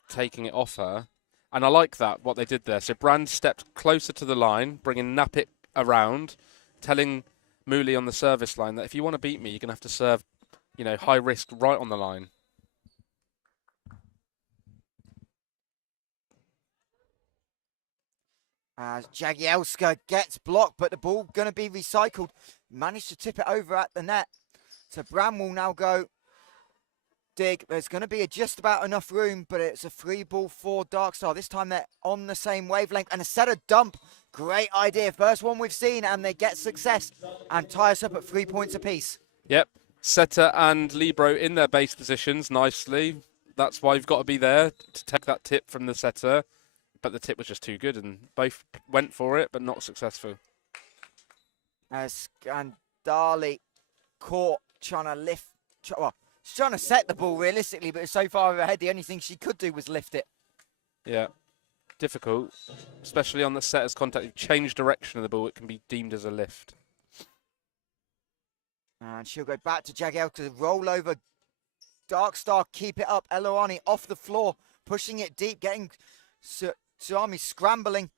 taking it off her. And I like that, what they did there. So Brand stepped closer to the line, bringing Nappit around, telling Muli on the service line that if you want to beat me, you're going to have to serve, high risk right on the line. As Jagielska gets blocked, but the ball going to be recycled. Managed to tip it over at the net. So Bram will now go dig. There's going to be just about enough room, but it's a free ball for Darkstar. This time they're on the same wavelength. And a set of dump. Great idea. First one we've seen, and they get success and tie us up at 3 points apiece. Yep. Setter and Libro in their base positions nicely. That's why you've got to be there to take that tip from the setter. But the tip was just too good, and both went for it, but not successful. As Scandali caught, trying to lift. Well, she's trying to set the ball realistically, but it's so far overhead, the only thing she could do was lift it. Yeah, difficult, especially on the setter's contact. You change direction of the ball, it can be deemed as a lift. And she'll go back to Jagiel to roll over. Darkstar keep it up. Eloani off the floor, pushing it deep, getting Suami scrambling.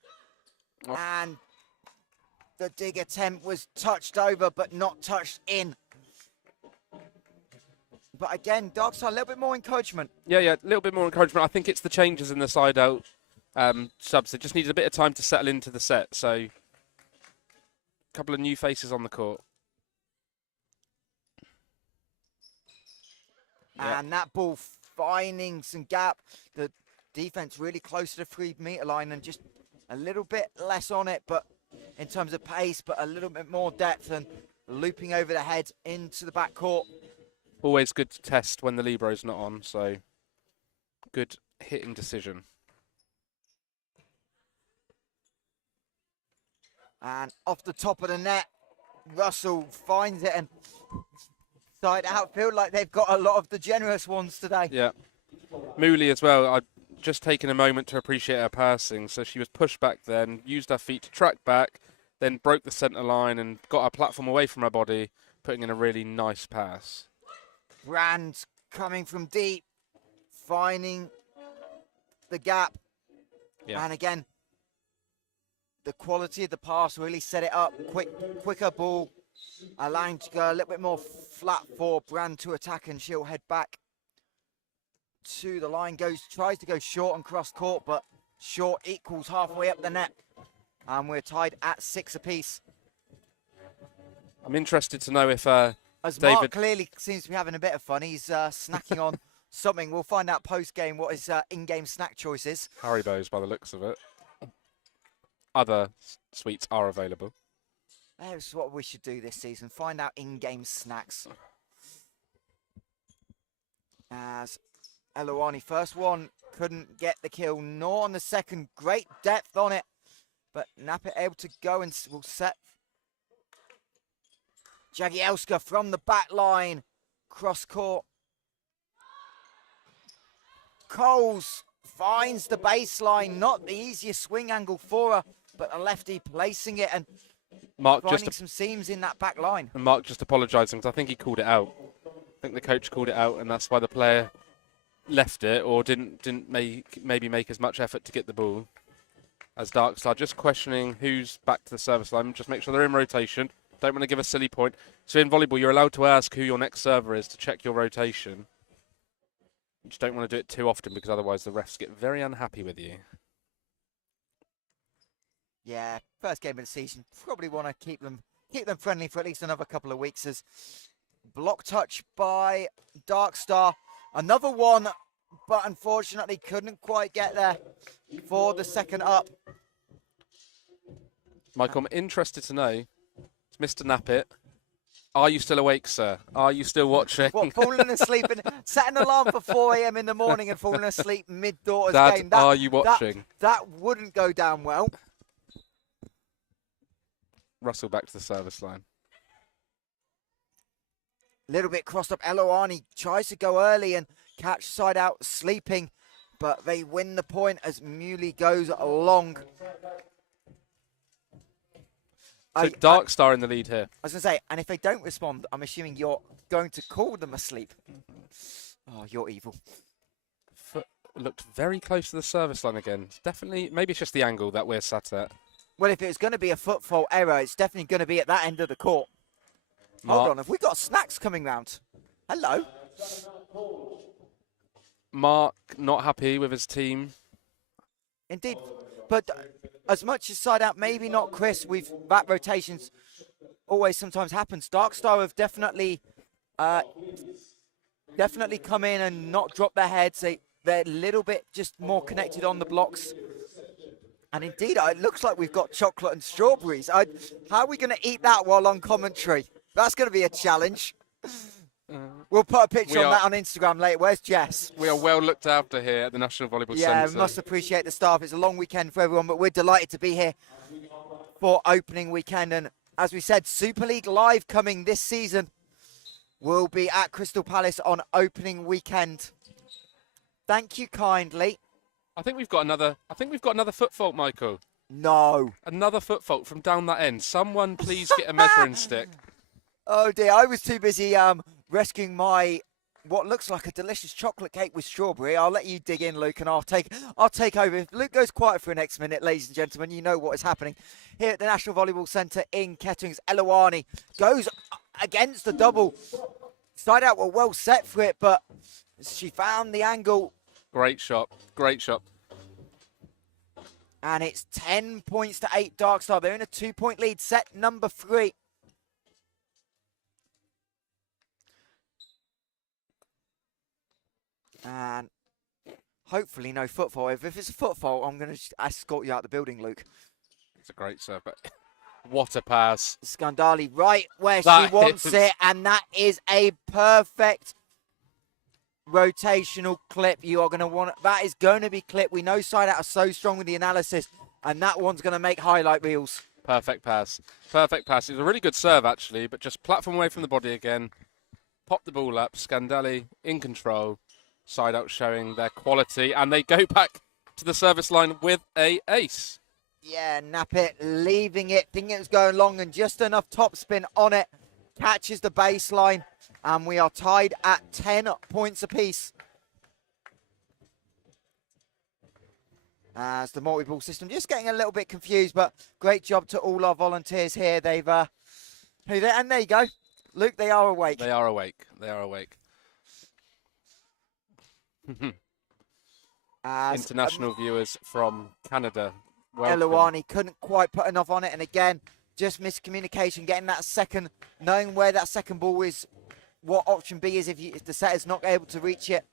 Oh. And the dig attempt was touched over, but not touched in. But again, Darkstar, a little bit more encouragement. Yeah, a little bit more encouragement. I think it's the changes in the SideOut subs. It just needed a bit of time to settle into the set. So, a couple of new faces on the court. And that ball finding some gap. The defense really close to the 3 meter line and just a little bit less on it, but in terms of pace, but a little bit more depth and looping over the head into the backcourt. Always good to test when the Libro's not on, so good hitting decision. And off the top of the net, Russell finds it, and SideOut feel like they've got a lot of the generous ones today. Yeah. Muli as well. I'd just taken a moment to appreciate her passing. So she was pushed back then, used her feet to track back, then broke the centre line and got her platform away from her body, putting in a really nice pass. Brand coming from deep, finding the gap. Yeah. And again, the quality of the pass really set it up. Quicker ball, allowing to go a little bit more flat for Brand to attack, and she'll head back to the line. Tries to go short and cross court, but short equals halfway up the net. And we're tied at 6 apiece. I'm interested to know if As David. Mark clearly seems to be having a bit of fun, he's snacking on something. We'll find out post-game what his in-game snack choice is. Haribos by the looks of it. Other sweets are available. That's what we should do this season, find out in-game snacks. As Eloani, first one, couldn't get the kill, nor on the second. Great depth on it, but Napit able to go and will set Jagielska from the back line, cross court. Coles finds the baseline, not the easiest swing angle for her, but a lefty placing it and Mark finding some seams in that back line. And Mark just apologising because I think he called it out. I think the coach called it out, and that's why the player left it or didn't maybe make as much effort to get the ball. As Darkstar just questioning who's back to the service line. Just make sure they're in rotation. Don't want to give a silly point. So in volleyball, you're allowed to ask who your next server is to check your rotation. You just don't want to do it too often because otherwise the refs get very unhappy with you. Yeah, first game of the season. Probably want to keep them friendly for at least another couple of weeks. As block touch by Darkstar. Another one, but unfortunately couldn't quite get there for the second up. Michael, I'm interested to know, it's Mr. Nappet. Are you still awake, sir? Are you still watching? What, falling asleep and set an alarm for 4 a.m. in the morning and falling asleep mid-daughters Dad, game? are you watching? That wouldn't go down well. Russell back to the service line. Little bit crossed up. Eloani tries to go early and catch SideOut sleeping, but they win the point as Muley goes along. So Darkstar in the lead here. I was going to say, and if they don't respond, I'm assuming you're going to call them asleep. Oh, you're evil. Foot looked very close to the service line again. It's definitely, maybe it's just the angle that we're sat at. Well, if it's going to be a foot fault error, it's definitely going to be at that end of the court. Hold on, have we got snacks coming round? Hello. Mark not happy with his team. Indeed, but as much as SideOut, maybe not Chris, that rotations always sometimes happens. Darkstar have definitely come in and not dropped their heads. They're a little bit just more connected on the blocks. And indeed, it looks like we've got chocolate and strawberries. How are we going to eat that while on commentary? That's going to be a challenge. We'll put a picture on that on Instagram later. Where's Jess? We are well looked after here at the National Volleyball Centre. Yeah, we must appreciate the staff. It's a long weekend for everyone, but we're delighted to be here for opening weekend. And as we said, Super League Live coming this season will be at Crystal Palace on opening weekend. Thank you kindly. I think we've got another foot fault, Michael. No. Another foot fault from down that end. Someone please get a measuring stick. Oh dear, I was too busy rescuing my what looks like a delicious chocolate cake with strawberry. I'll let you dig in, Luke, and I'll take over. If Luke goes quiet for the next minute, ladies and gentlemen, you know what is happening here at the National Volleyball Centre in Ketting's. Eloani goes against the double. SideOut were well set for it, but she found the angle. Great shot. Great shot. And it's 10 points to 8 Darkstar. They're in a 2-point lead, set number 3. And hopefully no foot fault. If it's a foot fault, I'm going to escort you out the building, Luke. It's a great serve, but what a pass. Scandali right where she wants it, and that is a perfect rotational clip. You are going to want that is going to be clipped. We know SideOut are so strong with the analysis, and that one's going to make highlight reels. Perfect pass. Perfect pass. It was a really good serve, actually, but just platform away from the body again. Pop the ball up. Scandali in control. SideOut showing their quality, and they go back to the service line with a ace. Yeah, Nappet leaving it, thinking it was going long, and just enough topspin on it. Catches the baseline, and we are tied at 10 points apiece. As the multi-ball system just getting a little bit confused, but great job to all our volunteers here. And there you go. Luke, they are awake. They are awake. They are awake. International viewers from Canada. Eloani couldn't quite put enough on it, and again, just miscommunication, getting that second, knowing where that second ball is, what option B is if the setter's not able to reach it.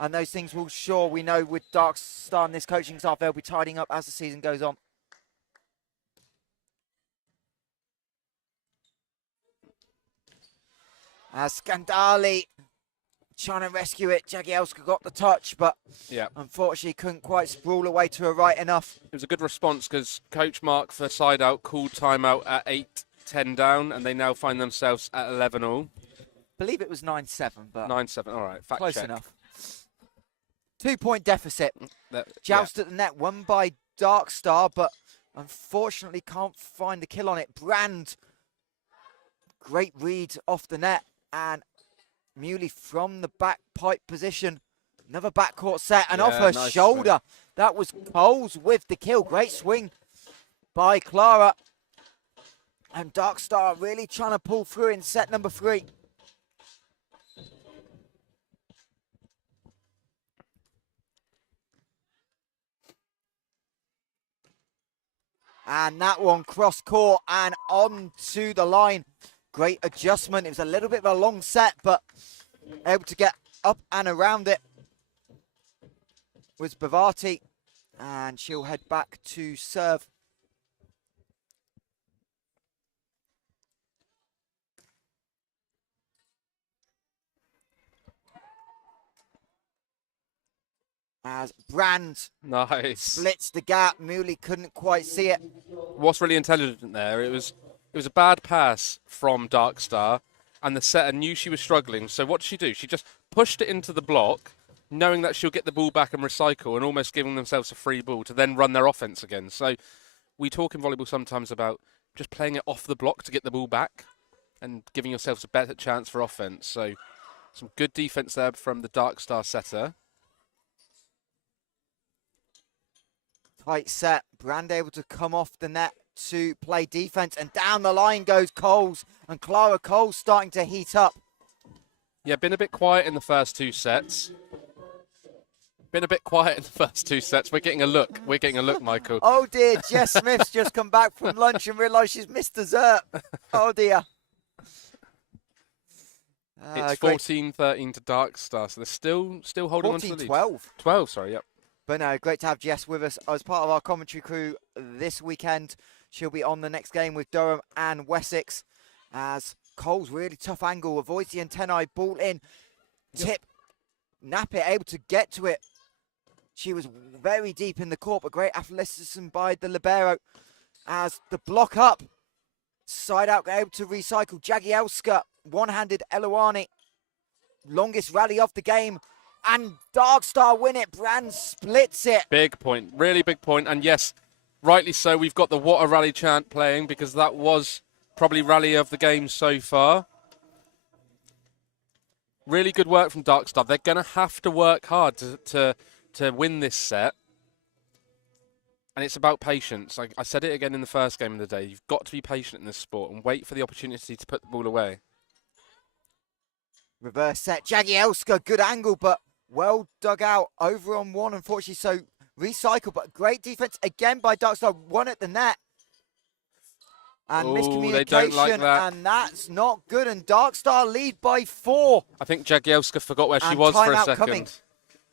And those things will sure, we know with Darkstar and this coaching staff, they'll be tidying up as the season goes on. Skandali trying to rescue it. Jagielska got the touch, but unfortunately couldn't quite sprawl away to her right enough. It was a good response because Coach Mark for SideOut called timeout at 8-10 down, and they now find themselves at 11-all. I believe it was 9-7, but 9-7. All right, fact close check. enough. 2-point deficit. Joust at the net, won by Darkstar, but unfortunately can't find the kill on it. Brand, great read off the net, and Muley from the back pipe position. Another backcourt set, and off her nice shoulder. That was Coles with the kill. Great swing by Clara. And Darkstar really trying to pull through in set number 3. And that one cross court and on to the line. Great adjustment. It was a little bit of a long set, but able to get up and around it was Bavati. And she'll head back to serve. As Brand splits the gap. Muley couldn't quite see it. What's really intelligent there, it was a bad pass from Darkstar, and the setter knew she was struggling. So what did she do? She just pushed it into the block, knowing that she'll get the ball back and recycle, and almost giving themselves a free ball to then run their offense again. So we talk in volleyball sometimes about just playing it off the block to get the ball back and giving yourselves a better chance for offense. So some good defense there from the Darkstar setter. Tight set. Brand able to come off the net to play defense, and down the line goes Coles, and Clara Coles starting to heat up. Yeah, been a bit quiet in the first 2 sets. We're getting a look. Michael. Oh dear, Jess Smith's just come back from lunch and realised she's missed dessert. Oh dear. It's 14-13 to Darkstar, so they're still holding on to the lead. 14-12. 12, sorry, yep. But no, great to have Jess with us as part of our commentary crew this weekend. She'll be on the next game with Durham and Wessex, as Cole's really tough angle, avoids the antennae, ball in, tip, Nappet able to get to it. She was very deep in the court, but great athleticism by the libero as the block up. SideOut able to recycle. Jagielska, one-handed Eluani. Longest rally of the game. And Darkstar win it. Brand splits it. Big point. Really big point. And yes, rightly so. We've got the What a Rally chant playing because that was probably rally of the game so far. Really good work from Darkstar. They're going to have to work hard to win this set. And it's about patience. I said it again in the first game of the day. You've got to be patient in this sport and wait for the opportunity to put the ball away. Reverse set. Jagielska, good angle, but well dug out. Over on one, unfortunately, so recycle. But great defense again by Darkstar. One at the net. And miscommunication, they don't like that. And that's not good. And Darkstar lead by 4. I think Jagielska forgot where she was for a second. Coming.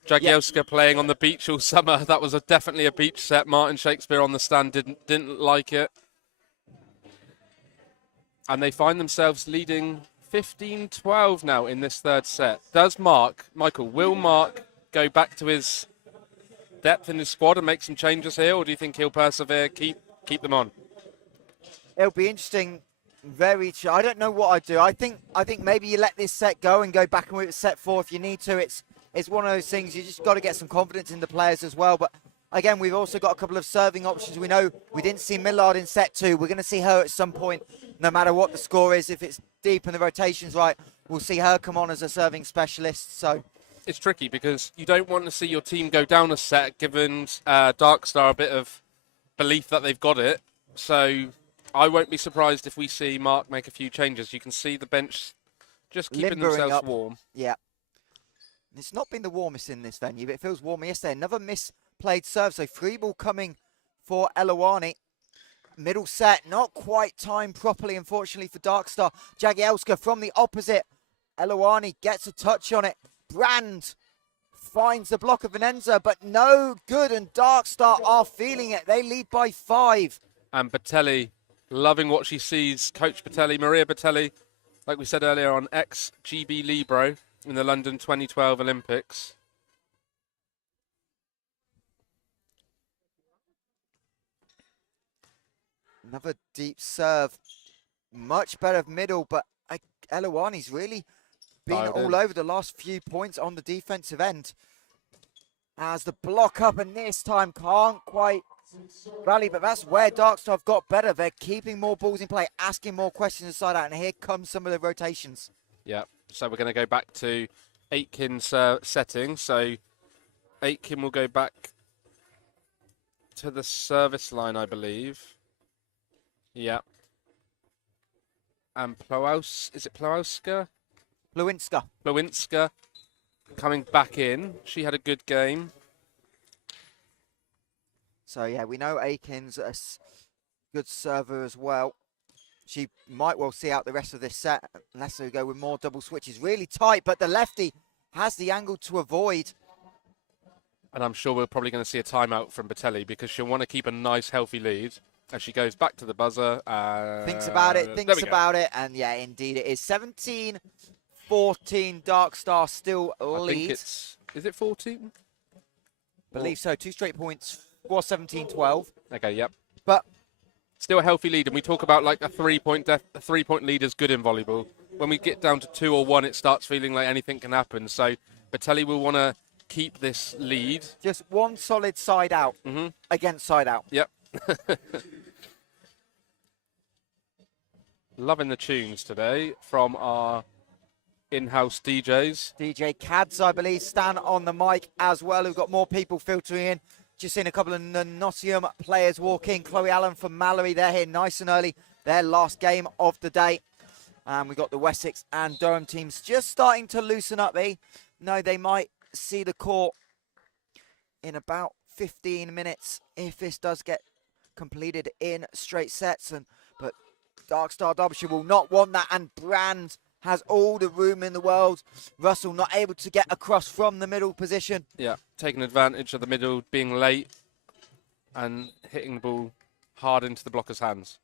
Jagielska playing on the beach all summer. That was definitely a beach set. Martin Shakespeare on the stand didn't like it. And they find themselves leading 15-12 now in this third set. Will Mark go back to his depth in his squad and make some changes here, or do you think he'll persevere, keep them on? It'll be interesting. I don't know what I'd do. I think maybe you let this set go and go back and with set 4 if you need to. It's one of those things, you just got to get some confidence in the players as well. But again, we've also got a couple of serving options. We know we didn't see Millard in set 2. We're going to see her at some point, no matter what the score is. If it's deep and the rotation's right, we'll see her come on as a serving specialist. So it's tricky because you don't want to see your team go down a set, given Darkstar a bit of belief that they've got it. So I won't be surprised if we see Mark make a few changes. You can see the bench just keeping themselves warm. Yeah. It's not been the warmest in this venue, but it feels warmer yesterday. Another misplayed serve, so free ball coming for Eluani. middle set, not quite timed properly, unfortunately, for Darkstar. Jagielska from the opposite. Eloani gets a touch on it. Brand finds the block of Venenza, but no good, and Darkstar are feeling it. They lead by 5. And Batelli, loving what she sees. Coach Batelli, Maria Batelli, like we said earlier, on ex-GB Libro in the London 2012 Olympics. Another deep serve. Much better middle, but Eloani's really been Dialed all in. over the last few points on the defensive end. As the block up, and this time can't quite rally, but that's where Darkstar have got better. They're keeping more balls in play, asking more questions inside out, and here comes some of the rotations. Yeah, so we're going to go back to Aitken's setting. So Aitken will go back to the service line, I believe. Yeah. And is it Plowska? Plowinska coming back in. She had a good game. So, yeah, we know Aiken's a good server as well. She might well see out the rest of this set unless they go with more double switches. Really tight, but the lefty has the angle to avoid. And I'm sure we're probably going to see a timeout from Batelli because she'll want to keep a nice, healthy lead. As she goes back to the buzzer. Thinks about it, and yeah, indeed it is. 17-14, Darkstar still lead. I think is it 14? Believe so, 2 straight points for 17-12. Okay, yep. But still a healthy lead, and we talk about like a 3-point lead is good in volleyball. When we get down to 2 or 1, it starts feeling like anything can happen. So Batelli will want to keep this lead. Just one solid side out against side out. Yep. Loving the tunes today from our in-house DJs. DJ Cads, I believe, stand on the mic as well. We've got more people filtering in. Just seen a couple of Nottingham players walk in. Chloe Allen from Mallory, they're here nice and early. Their last game of the day. And we've got the Wessex and Durham teams just starting to loosen up. No, they might see the court in about 15 minutes if this does get completed in straight sets. But Darkstar Derbyshire will not want that, and Brand has all the room in the world. Russell not able to get across from the middle position. Yeah, taking advantage of the middle, being late and hitting the ball hard into the blocker's hands.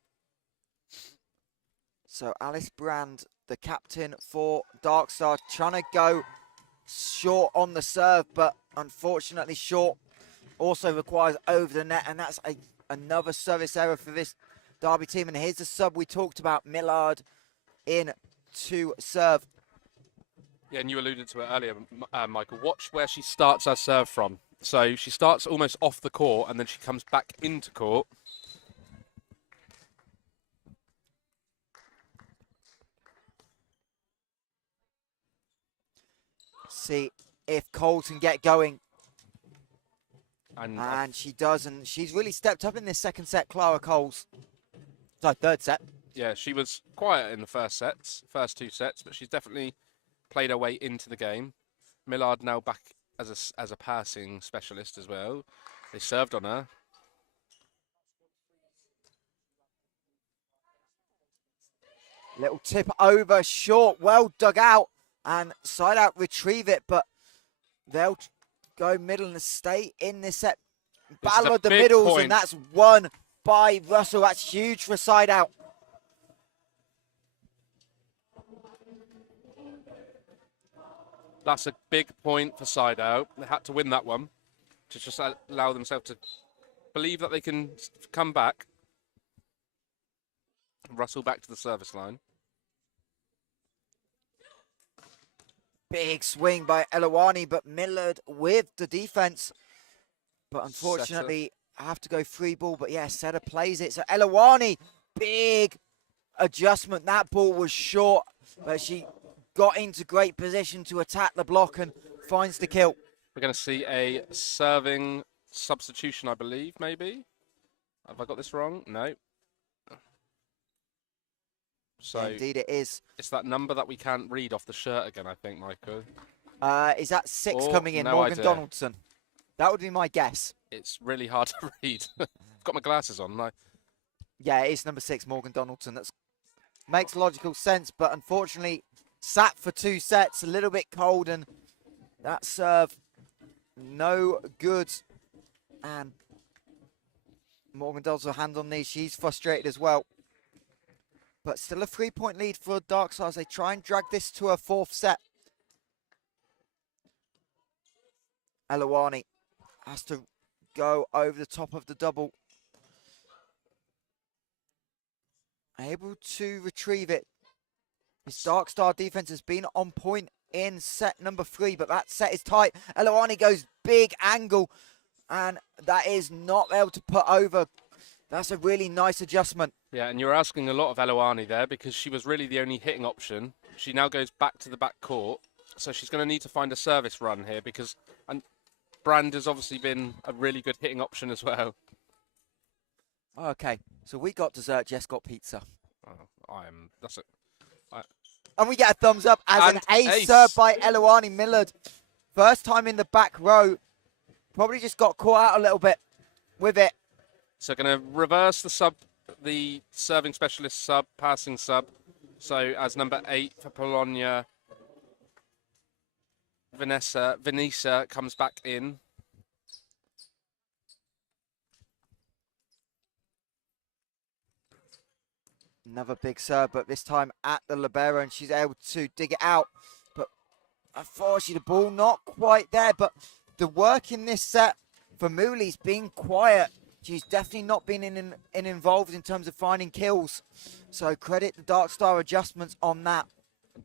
So Alice Brand, the captain for Darkstar, trying to go short on the serve, but unfortunately short also requires over the net, and that's another service error for this Derby team. And here's the sub we talked about, Millard in to serve. Yeah, and you alluded to it earlier, Michael. Watch where she starts her serve from. So she starts almost off the court, and then she comes back into court. See if Cole can get going. And she does, and she's really stepped up in this second set, Clara Coles. Sorry, third set. yeah, she was quiet in the first 2 sets, but she's definitely played her way into the game. Millard now back as a passing specialist as well. They served on her. Little tip over, short, well dug out, and side out retrieve it, but they'll go middle and stay in this set. Battle of the middles, point. And that's won by Russell. That's huge for side out. That's a big point for side out. They had to win that one to just allow themselves to believe that they can come back. Russell back to the service line. Big swing by Elawani, but Millard with the defense. But unfortunately, I have to go free ball. But yeah, Setter plays it. So Elawani, big adjustment. That ball was short, but she got into great position to attack the block and finds the kill. We're going to see a serving substitution, I believe, maybe. Have I got this wrong? No. So Yeah, indeed it is. It's that number that we can't read off the shirt again, I think, Michael. Is that 6 coming in? No Morgan idea. Donaldson. That would be my guess. It's really hard to read. I've got my glasses on. Yeah, it is number 6, Morgan Donaldson. That makes logical sense, but unfortunately, sat for 2 sets, a little bit cold, and that serve no good. And Morgan Donaldson, hand on knee, she's frustrated as well. But still a 3-point lead for Darkstar as they try and drag this to a 4th set. Elawani has to go over the top of the double. Able to retrieve it. His Darkstar defense has been on point in set number 3, but that set is tight. Elawani goes big angle, and that is not able to put over. That's a really nice adjustment. Yeah, and you're asking a lot of Elawani there because she was really the only hitting option. She now goes back to the back court, so she's going to need to find a service run here because Brand has obviously been a really good hitting option as well. Okay, so we got dessert, Jess got pizza. Oh, And we get a thumbs up as an ace serve by Elawani Millard. First time in the back row. Probably just got caught out a little bit with it. So going to reverse the serving specialist sub, passing sub. So as number 8 for Polonia, Vanessa comes back in. Another big serve, but this time at the libero, and she's able to dig it out. But unfortunately, the ball not quite there. But the work in this set for Mooley's been quiet. She's definitely not been involved in terms of finding kills. So credit the Darkstar adjustments on that.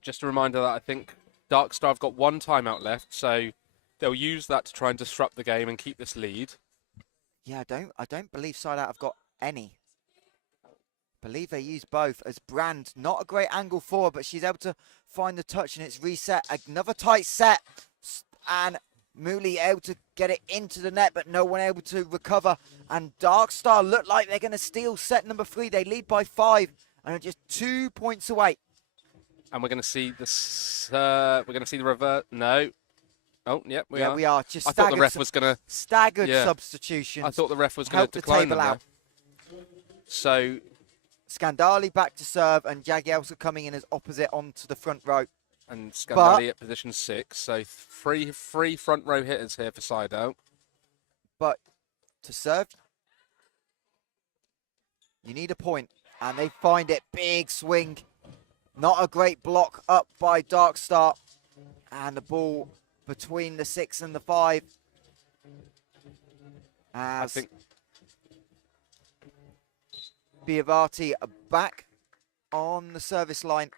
Just a reminder that I think Darkstar have got 1 timeout left, so they'll use that to try and disrupt the game and keep this lead. Yeah, I don't believe SideOut have got any. I believe they use both as Brand. Not a great angle for her, but she's able to find the touch, and it's reset. Another tight set, and Mooley able to get it into the net, but no one able to recover. And Darkstar look like they're going to steal set number 3. They lead by 5 and are just 2 points away. And we're going to see this. We're going to see the revert. No. Oh, yep, we are. We are. Just I thought the ref was going to staggered substitutions. I thought the ref was going to decline them out. So Scandali back to serve, and Jagielka coming in as opposite onto the front row. And Scandali at position 6. So three front row hitters here for SideOut. But to serve, you need a point, and they find it. Big swing. Not a great block up by Darkstar. And the ball between the 6 and the 5. As I think Biavati back on the service line.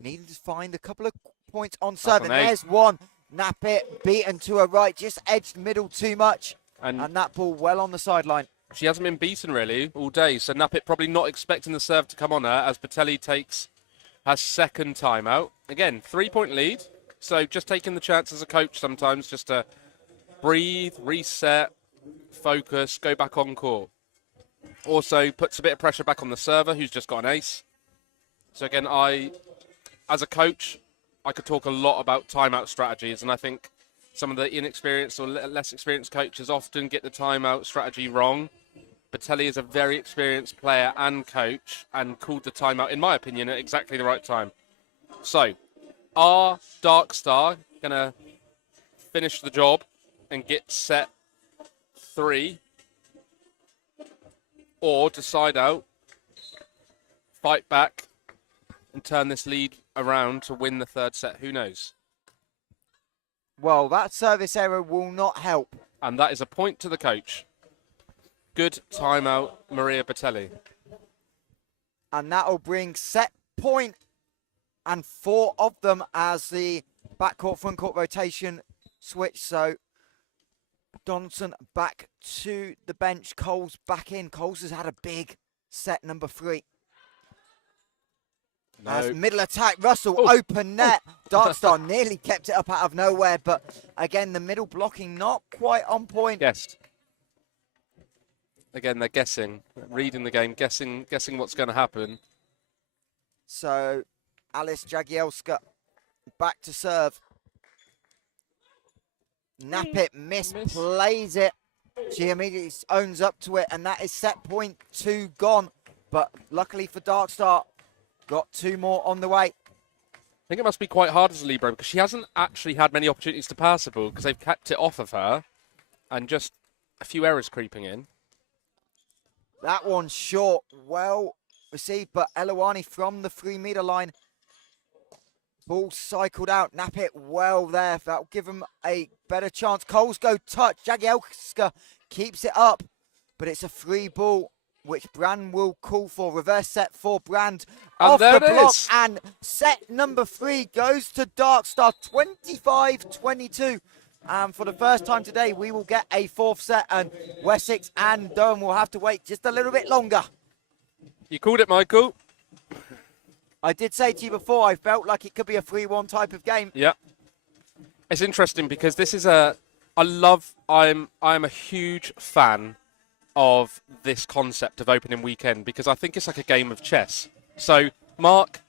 Needing to find a couple of points on serve. And there's one. Nap it, beaten to her right. Just edged middle too much. And that ball well on the sideline. She hasn't been beaten really all day. So Nappit probably not expecting the serve to come on her as Patelli takes her second timeout. Again, 3-point lead. So just taking the chance as a coach sometimes just to breathe, reset, focus, go back on court. Also puts a bit of pressure back on the server who's just got an ace. So again, as a coach, I could talk a lot about timeout strategies, and I think some of the inexperienced or less experienced coaches often get the timeout strategy wrong. Patelli is a very experienced player and coach and called the timeout, in my opinion, at exactly the right time. So, are Darkstar going to finish the job and get set 3? Or to SideOut, fight back and turn this lead around to win the 3rd set? Who knows? Well, that service error will not help. And that is a point to the coach. Good timeout, Maria Patelli. And that will bring set point and 4 of them as the backcourt, frontcourt rotation switch. So Donaldson back to the bench. Coles back in. Coles has had a big set number 3. No. As middle attack, Russell, open net. Darkstar nearly kept it up out of nowhere, but again, the middle blocking not quite on point. Guessed. Again, they're guessing, reading the game, guessing what's going to happen. So, Alice Jagielska back to serve. Nappit misplays it. She immediately owns up to it, and that is set point 2 gone. But luckily for Darkstar, got 2 more on the way. I think it must be quite hard as a libero because she hasn't actually had many opportunities to pass the ball because they've kept it off of her and just a few errors creeping in. That one short, well received, but Elawani from the 3-meter line. Ball cycled out, nap it well there. That'll give him a better chance. Coles go touch. Jagielska keeps it up, but it's a free ball, which Brand will call for. Reverse set for Brand off the block. And set number 3 goes to Darkstar, 25-22. And for the first time today, we will get a 4th set, and Wessex and Durham will have to wait just a little bit longer. You called it, Michael. I did say to you before, I felt like it could be a 3-1 type of game. Yeah. It's interesting because this is I'm a huge fan of this concept of opening weekend because I think it's like a game of chess. So Mark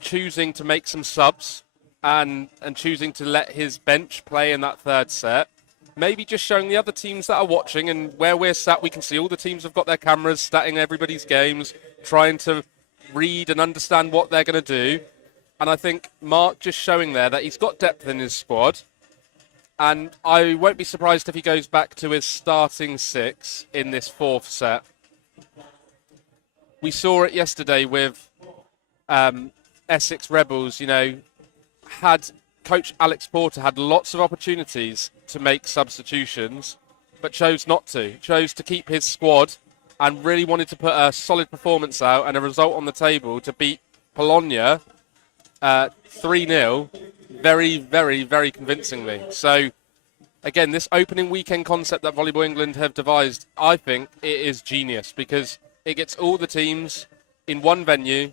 choosing to make some subs and choosing to let his bench play in that 3rd set, maybe just showing the other teams that are watching, and where we're sat, we can see all the teams have got their cameras statting everybody's games, trying to read and understand what they're going to do. And I think Mark just showing there that he's got depth in his squad. And I won't be surprised if he goes back to his starting 6 in this 4th set. We saw it yesterday with Essex Rebels, had Coach Alex Porter had lots of opportunities to make substitutions, but chose not to. Chose to keep his squad and really wanted to put a solid performance out and a result on the table to beat Polonia 3-0 very, very, very convincingly. So, again, this opening weekend concept that Volleyball England have devised, I think it is genius because it gets all the teams in one venue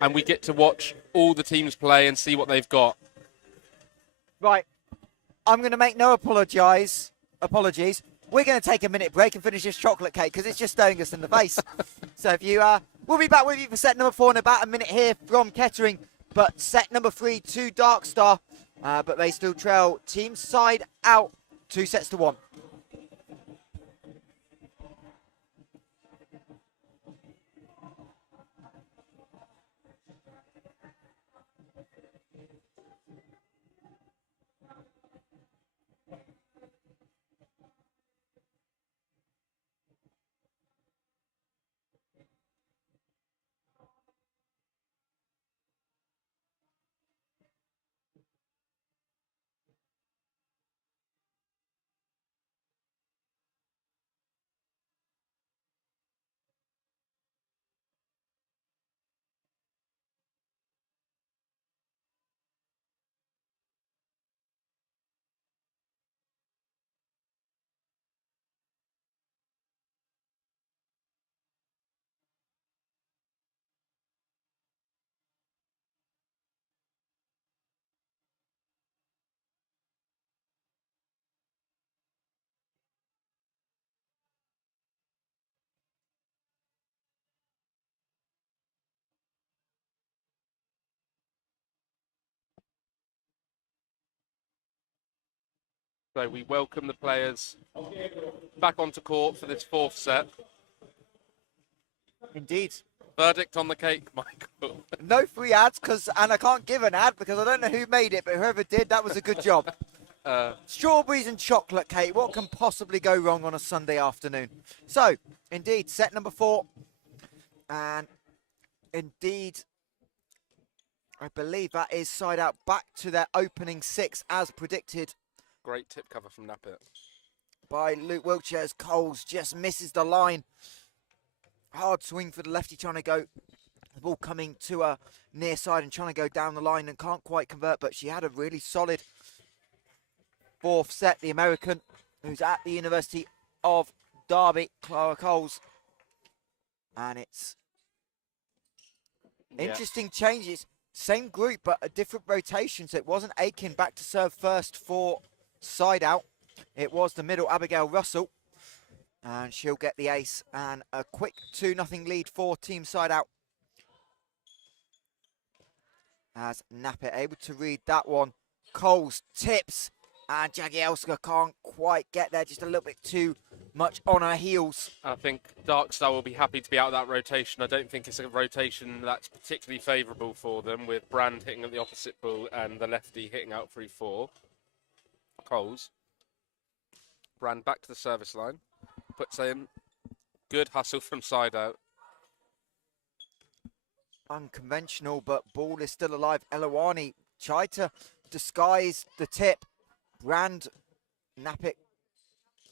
and we get to watch all the teams play and see what they've got. Right. I'm going to make no apologies. We're going to take a minute break and finish this chocolate cake because it's just staring us in the face. So if you, we'll be back with you for set number 4 in about a minute here from Kettering. But set number 3 to Darkstar. But they still trail team side out 2-1. So we welcome the players back onto court for this 4th set. Indeed. Verdict on the cake, Michael. No free ads, and I can't give an ad because I don't know who made it, but whoever did, that was a good job. Strawberries and chocolate cake. What can possibly go wrong on a Sunday afternoon? So, indeed, set number 4. And indeed, I believe that is SideOut back to their opening 6 as predicted. Great tip cover from Nappet. By Luke Wiltshire as Coles just misses the line. Hard swing for the lefty trying to go. The ball coming to her near side and trying to go down the line and can't quite convert, but she had a really solid 4th set. The American who's at the University of Derby, Clara Coles. And it's interesting changes. Same group, but a different rotation. So it wasn't Aiken back to serve first for SideOut. It was the middle, Abigail Russell. And she'll get the ace. And a quick 2-0 lead for Team SideOut. As Nappet able to read that one. Coles tips And Jagielska can't quite get there, just a little bit too much on her heels. I think Darkstar will be happy to be out of that rotation. I don't think it's a rotation that's particularly favourable for them, with Brand hitting at the opposite ball and the lefty hitting out 3-4. Coles. Brand back to the service line. Puts in. Good hustle from SideOut. Unconventional, but ball is still alive. Elawani tried to disguise the tip. Brand, Napik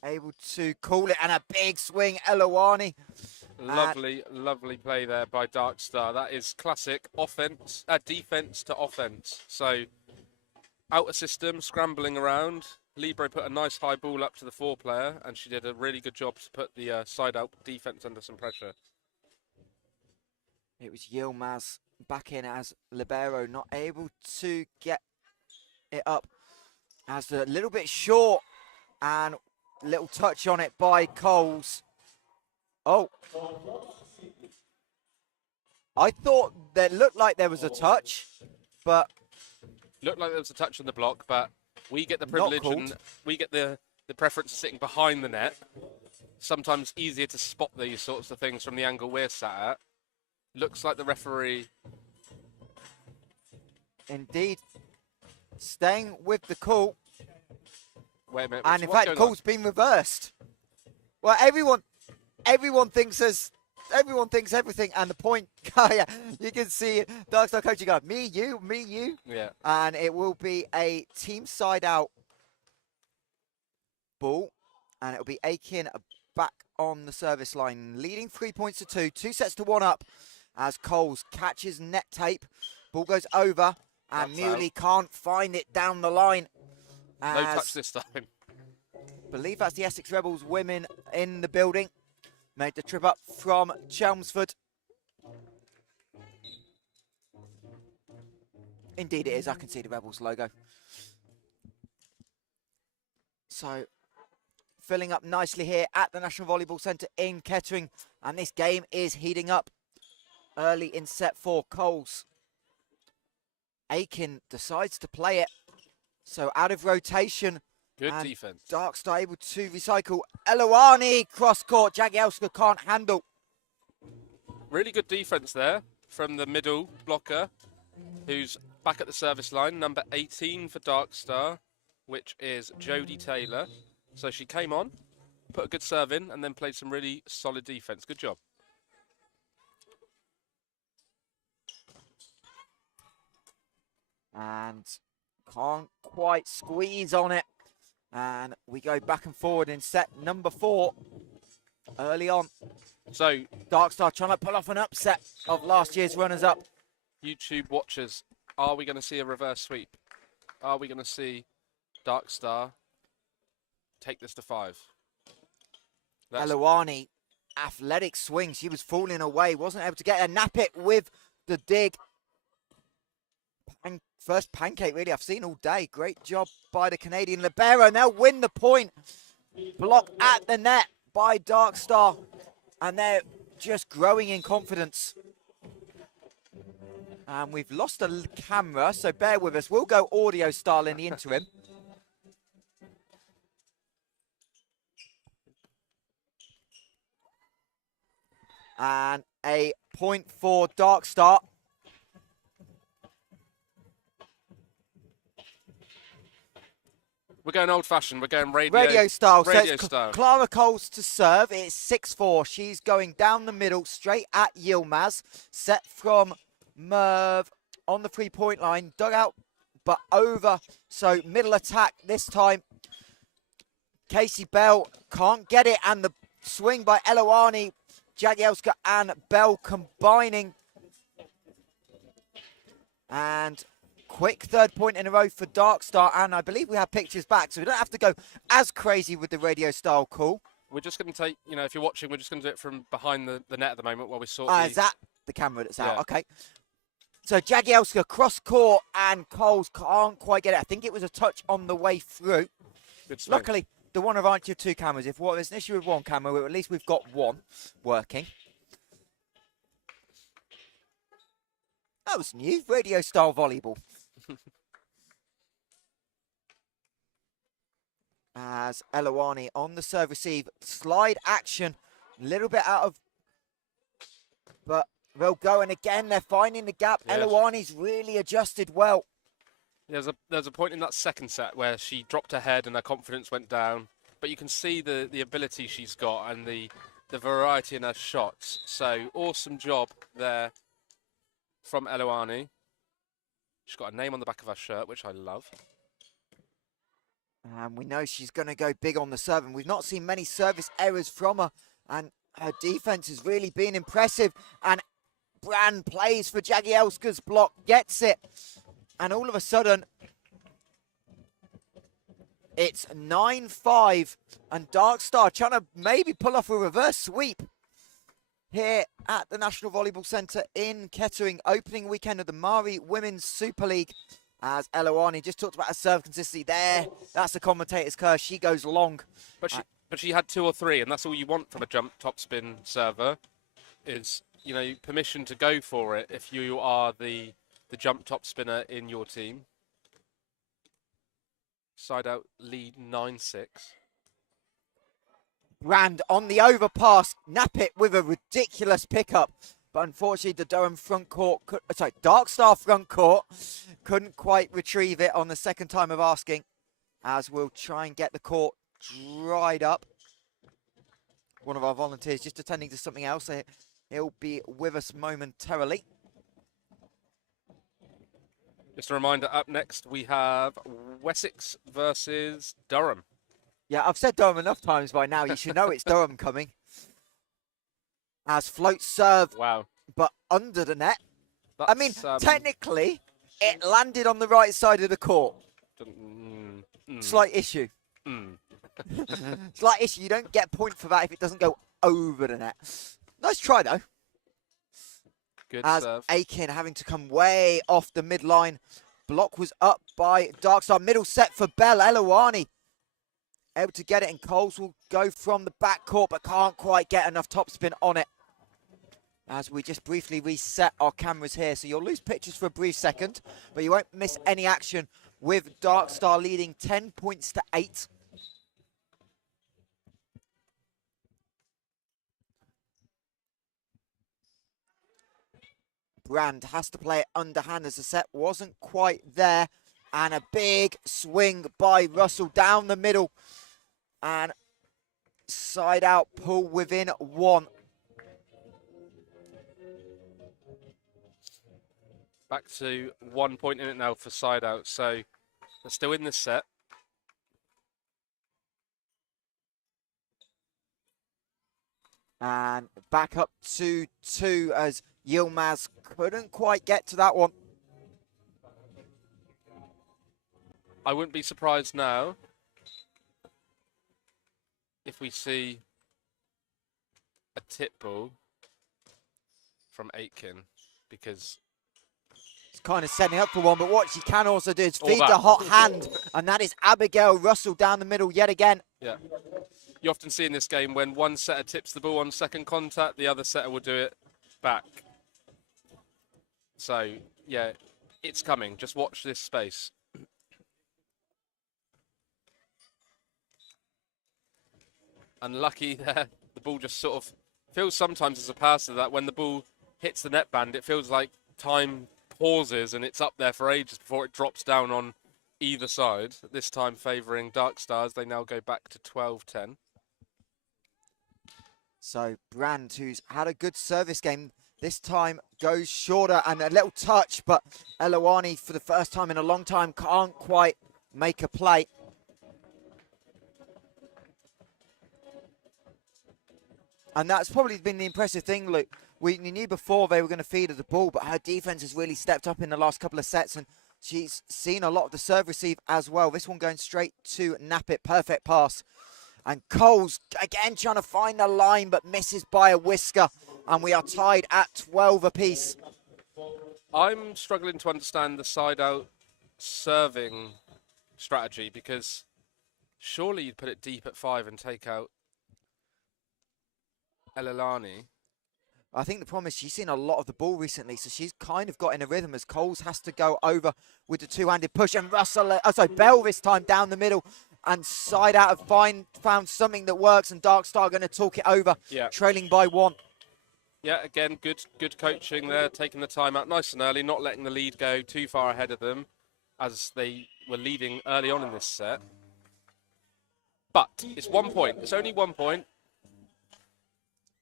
able to call it, and a big swing, Elawani. Lovely, lovely play there by Darkstar. That is classic offense, defense to offense. So, outer system, scrambling around. Libro put a nice high ball up to the 4-player, and she did a really good job to put the SideOut defense under some pressure. It was Yilmaz back in as libero, not able to get it up as a little bit short, and little touch on it by Coles. Oh, I thought that looked like there was a touch, but looked like there was a touch on the block, but we get the privilege and we get the preference of sitting behind the net. Sometimes easier to spot these sorts of things from the angle we're sat at. Looks like the referee. Indeed, staying with the call. Wait a minute. And in fact, the call's been reversed. Well, everyone thinks everything, and the point, yeah, you can see it. Darkstar coaching go, me, you. Yeah. And it will be a team side out ball, and it'll be Aiken back on the service line, leading 3 points to 2, 2 sets to 1 up, as Coles catches net tape. Ball goes over, and Muley can't find it down the line. No touch this time. Believe that's the Essex Rebels women in the building. Made the trip up from Chelmsford. Indeed it is, I can see the Rebels logo. So, filling up nicely here at the National Volleyball Centre in Kettering. And this game is heating up early in set 4. Coles. Aiken decides to play it. So out of rotation. Good defense. Darkstar able to recycle. Elawani cross court. Jagielska can't handle. Really good defense there from the middle blocker, who's back at the service line. Number 18 for Darkstar, which is Jodie Taylor. So she came on, put a good serve in, and then played some really solid defense. Good job. And can't quite squeeze on it. And we go back and forward in set number 4 early on. So Darkstar trying to pull off an upset of last year's runners-up. YouTube watchers, are we going to see a reverse sweep? Are we going to see Darkstar take this to 5? Elawani, athletic swing. She was falling away, wasn't able to get a nap it with the dig. First pancake, really, I've seen all day. Great job by the Canadian libero. And they'll win the point. Blocked at the net by Darkstar. And they're just growing in confidence. And we've lost a camera, so bear with us. We'll go audio style in the interim. And a point for Darkstar. We're going old-fashioned. We're going radio style. Radio so style. Clara Coles to serve. It's 6-4. She's going down the middle, straight at Yilmaz. Set from Merv on the 3-point line. Dug out, but over. So middle attack this time. Casey Bell can't get it. And the swing by Elawani. Jagielska and Bell combining. And quick 3rd point in a row for Darkstar, and I believe we have pictures back, so we don't have to go as crazy with the radio style call. We're just going to take, if you're watching, we're just going to do it from behind the net at the moment while we sort Is that the camera that's out? Okay. So Jagielska cross court, and Coles can't quite get it. I think it was a touch on the way through. Good swing. Luckily, the one advantage of 2 cameras. If there's an issue with 1 camera, at least we've got 1 working. That was new, radio style volleyball. as Elowani on the serve receive. Slide action, a little bit out of, but they'll go. And again, they're finding the gap. Yes. Elowani's really adjusted well. There's a point in that second set where she dropped her head and her confidence went down. But you can see the ability she's got and the variety in her shots. So awesome job there from Elowani. She's got a name on the back of her shirt, which I love. And we know she's going to go big on the serve. And we've not seen many service errors from her. And her defense has really been impressive. And Brand plays for Jagielska's block, gets it. And all of a sudden, it's 9-5. And Darkstar trying to maybe pull off a reverse sweep here at the National Volleyball Centre in Kettering. Opening weekend of the Mari Women's Super League. As Elowani just talked about her serve consistency there. That's the commentator's curse. She goes long. But she had 2 or 3, and that's all you want from a jump topspin server is, you know, permission to go for it if you are the jump top spinner in your team. SideOut lead 9-6. Brand on the overpass. Nappit with a ridiculous pickup. But unfortunately, the Durham front court, Darkstar front court, couldn't quite retrieve it on the second time of asking. As we'll try and get the court dried up. One of our volunteers just attending to something else. He'll be with us momentarily. Just a reminder, up next we have Wessex versus Durham. Yeah, I've said Durham enough times by now. You should know it's Durham coming. As float serve, Wow. but under the net. That's, I mean, technically, it landed on the right side of the court. Slight issue. Slight issue. You don't get a point for that if it doesn't go over the net. Nice try, though. Good As serve. Aiken having to come way off the midline. Block was up by Darkstar. Middle set for Bell. Elowani able to get it, and Coles will go from the backcourt, but can't quite get enough topspin on it. As we just briefly reset our cameras here. So you'll lose pictures for a brief second, but you won't miss any action with Darkstar leading 10 points to 8. Brand has to play it underhand as the set wasn't quite there. And a big swing by Russell down the middle. And SideOut pull within 1. Back to 1 point in it now for SideOut. So they're still in this set. And back up to 2 as Yilmaz couldn't quite get to that one. I wouldn't be surprised now if we see a tip ball from Aitken, because It's kind of setting up for one, but what she can also do is All feed that. the hot hand, and that is Abigail Russell down the middle yet again. yeah, you often see in this game when one setter tips the ball on second contact, the other setter will do it back. So yeah, it's coming. Just watch this space. Unlucky there. The ball just sort of feels sometimes as a passer that when the ball hits the net band, it feels like time pauses and it's up there for ages before it drops down on either side. This time favouring Darkstars. They now go back to 12-10. So Brand, who's had a good service game, this time goes shorter and a little touch, but Elowani, for the first time in a long time, can't quite make a play. And that's probably been the impressive thing, Luke. We knew before they were going to feed her the ball, but her defense has really stepped up in the last couple of sets, and she's seen a lot of the serve receive as well. This one going straight to Nappit. Perfect pass. And Coles, again, trying to find the line, but misses by a whisker. And we are tied at 12 apiece. I'm struggling to understand the SideOut serving strategy, because surely you'd put it deep at 5 and take out Elilani. I think the problem is she's seen a lot of the ball recently, so she's kind of got in a rhythm as Coles has to go over with the two-handed push. And Bell this time down the middle. and SideOut have found something that works, and Darkstar going to talk it over, Yeah. trailing by 1. Yeah, again, good coaching there, taking the time out nice and early, not letting the lead go too far ahead of them as they were leading early on in this set. But it's 1 point. It's only 1 point.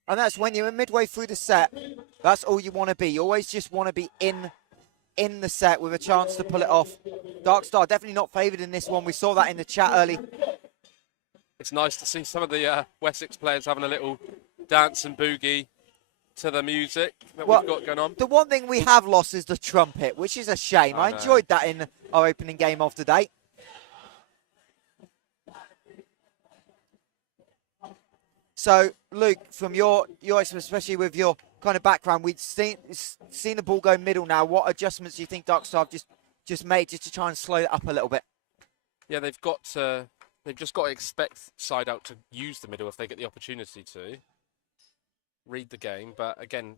And that's when you're midway through the set, that's all you want to be. You always just want to be in the set with a chance to pull it off. Darkstar definitely not favoured in this one. We saw that in the chat early. It's nice to see some of the Wessex players having a little dance and boogie to the music that we've got going on. The one thing we have lost is the trumpet, which is a shame. I enjoyed that in our opening game of the day. So, Luke, from your especially with your kind of background, we've seen the ball go middle now. What adjustments do you think Darkstar have just made just to try and slow it up a little bit? Yeah, they've just got to expect SideOut to use the middle if they get the opportunity to. Read the game, but again,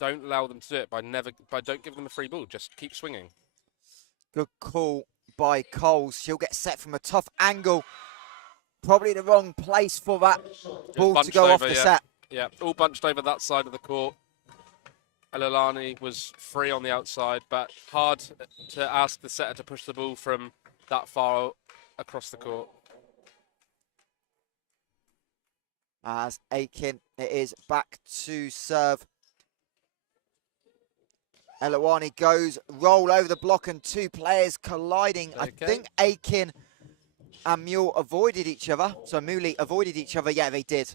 don't allow them to do it by don't give them a free ball. Just keep swinging. Good call by Coles. She'll get set from a tough angle. Probably the wrong place for that ball to go off the set. Yeah, all bunched over that side of the court. Elilani was free on the outside, but hard to ask the setter to push the ball from that far across the court. As Aiken, it is back to serve. Elawani goes roll over the block and 2 players colliding. Okay. I think Aiken and Mule avoided each other. So Mule avoided each other. Yeah, they did.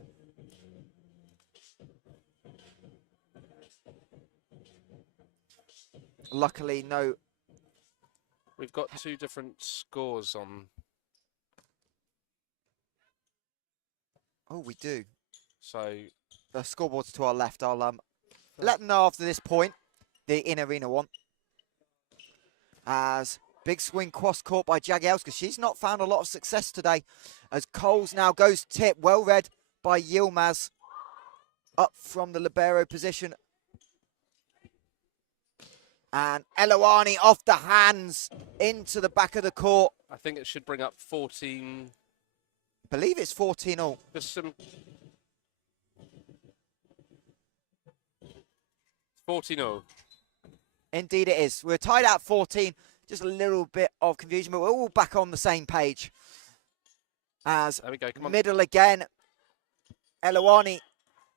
Luckily, no. We've got 2 different scores on. Oh, we do. So The scoreboard's to our left. I'll let them know after this point, the in-arena one. As big swing cross court by Jagielska. She's not found a lot of success today. As Coles now goes tip. Well read by Yilmaz. Up from the libero position. And Elawani off the hands into the back of the court. I think it should bring up 14. I believe it's 14-all. Just some 14-0. Indeed it is. We're tied at 14. Just a little bit of confusion, but we're all back on the same page. As There we go. Come on. middle again. Elawani,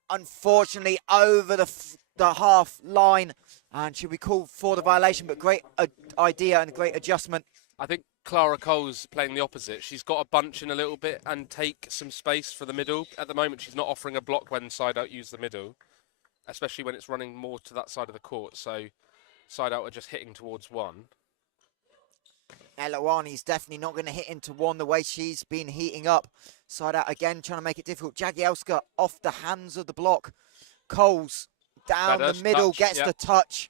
unfortunately, over the half line. And she'll be called for the violation, but great idea and great adjustment. I think Clara Cole's playing the opposite. She's got to bunch in a little bit and take some space for the middle. At the moment, she's not offering a block when SideOut use the middle, especially when it's running more to that side of the court. So SideOut are just hitting towards 1. Elawani's definitely not going to hit into 1 the way she's been heating up. SideOut again, trying to make it difficult. Jagielska off the hands of the block. Coles down the middle, gets the touch.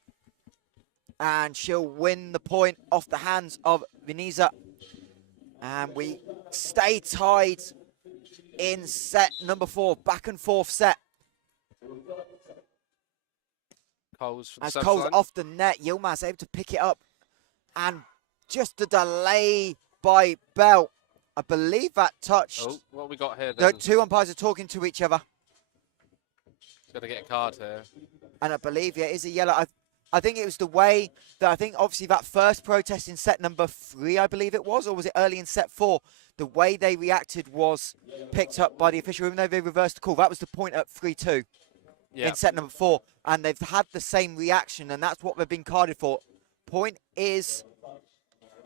And she'll win the point off the hands of Veniza. And we stay tied in set number 4, back and forth set. Coles for the As serve Coles line. off the net, Yilmaz able to pick it up. And just a delay by Bell. I believe that touched. Oh, what have we got here The then? 2 umpires are talking to each other. He's going to get a card here. And I believe it is a yellow. I think it was the way that I think obviously that first protest in set number 3, I believe it was, or was it early in set 4? The way they reacted was picked up by the official, even though they reversed the call. That was the point at 3-2 in set number 4. And they've had the same reaction, and that's what they've been carded for. Point is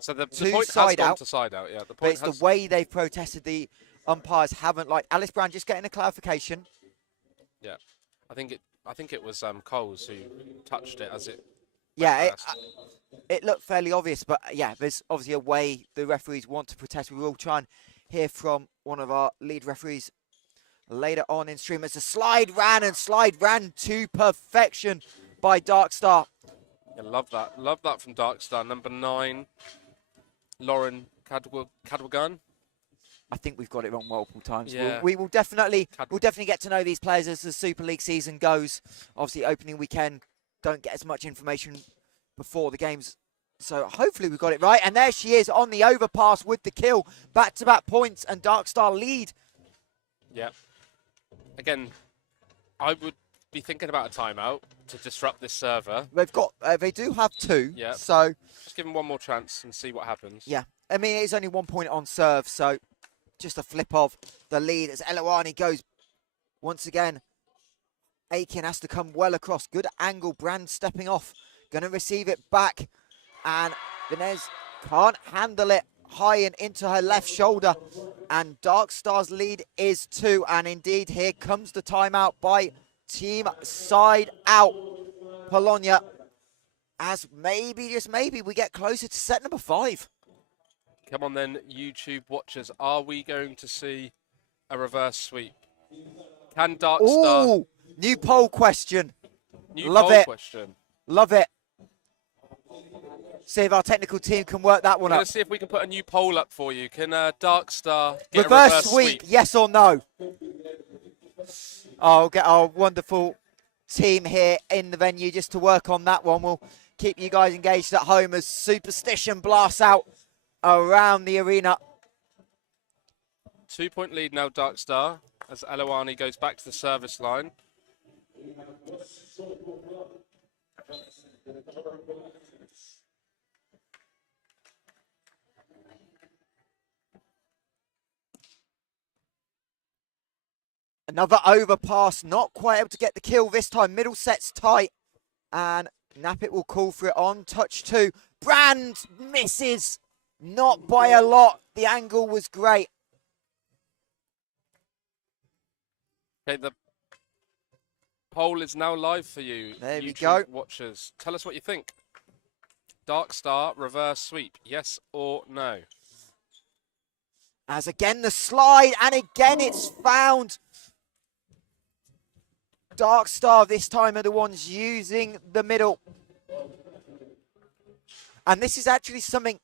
So the to point has gone SideOut, to SideOut, yeah. The but point it's has, the way they've protested. The umpires haven't liked. Alice Brown just getting a clarification. yeah. I think it was Coles who touched it as it. Yeah, past. it looked fairly obvious, but yeah, there's obviously a way the referees want to protest. We will try and hear from one of our lead referees later on in stream. It's a slide ran to perfection by Darkstar. Yeah, love that from Darkstar. Number 9, Lauren Cadwagan. I think we've got it wrong multiple times. Yeah. We'll definitely get to know these players as the Super League season goes. Obviously, opening weekend, don't get as much information before the games So hopefully we got it right. And there she is on the overpass with the kill. Back-to-back points and Darkstar lead. Yeah. Again, I would be thinking about a timeout to disrupt this server. They've got, they do have 2. Yeah. So Just give them one more chance and see what happens. yeah, I mean, it's only 1 point on serve. So just a flip of the lead as Eloani goes once again. Aiken has to come well across. Good angle. Brand stepping off. Going to receive it back. And Vinez can't handle it high and into her left shoulder. And Darkstar's lead is 2. And indeed, here comes the timeout by Team SideOut. Polonia. As maybe, just maybe, we get closer to set number 5. Come on then, YouTube watchers. Are we going to see a reverse sweep? Can Darkstar... Ooh, new poll question. New Love poll it. question. Love it. See if our technical team can work that one We're up. going to see if we can put a new poll up for you. Can Darkstar get a Reverse reverse sweep, sweep? yes or no? I'll get our wonderful team here in the venue just to work on that one. We'll keep you guys engaged at home as Superstition blasts out around the arena. 2-point lead now, Darkstar, as Eloani goes back to the service line. Another overpass, not quite able to get the kill this time. Middle set's tight. And Nappit will call for it on. Touch 2. Brand misses. Not by a lot. The angle was great. Okay, the poll is now live for you, There we YouTube go. watchers. Tell us what you think. Darkstar, reverse sweep, yes or no? As again the slide, and again it's found. Darkstar this time are the ones using the middle. And this is actually something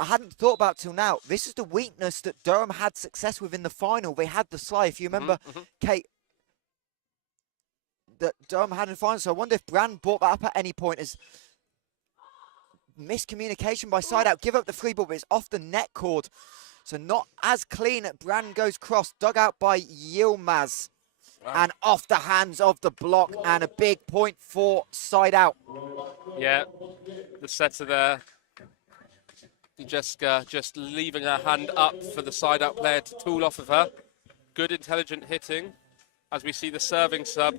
I hadn't thought about till now. This is the weakness that Durham had success with in the final. They had the slide. If you remember, Kate, that Durham had in the final. So I wonder if Brand brought that up at any point as miscommunication by SideOut. Give up the free ball, but it's off the net cord. So not as clean. Brand goes cross, dug out by Yilmaz. Wow. And off the hands of the block, and a big point for SideOut. Yeah, the setter there. Jessica just leaving her hand up for the SideOut player to tool off of her. Good intelligent hitting as we see the serving sub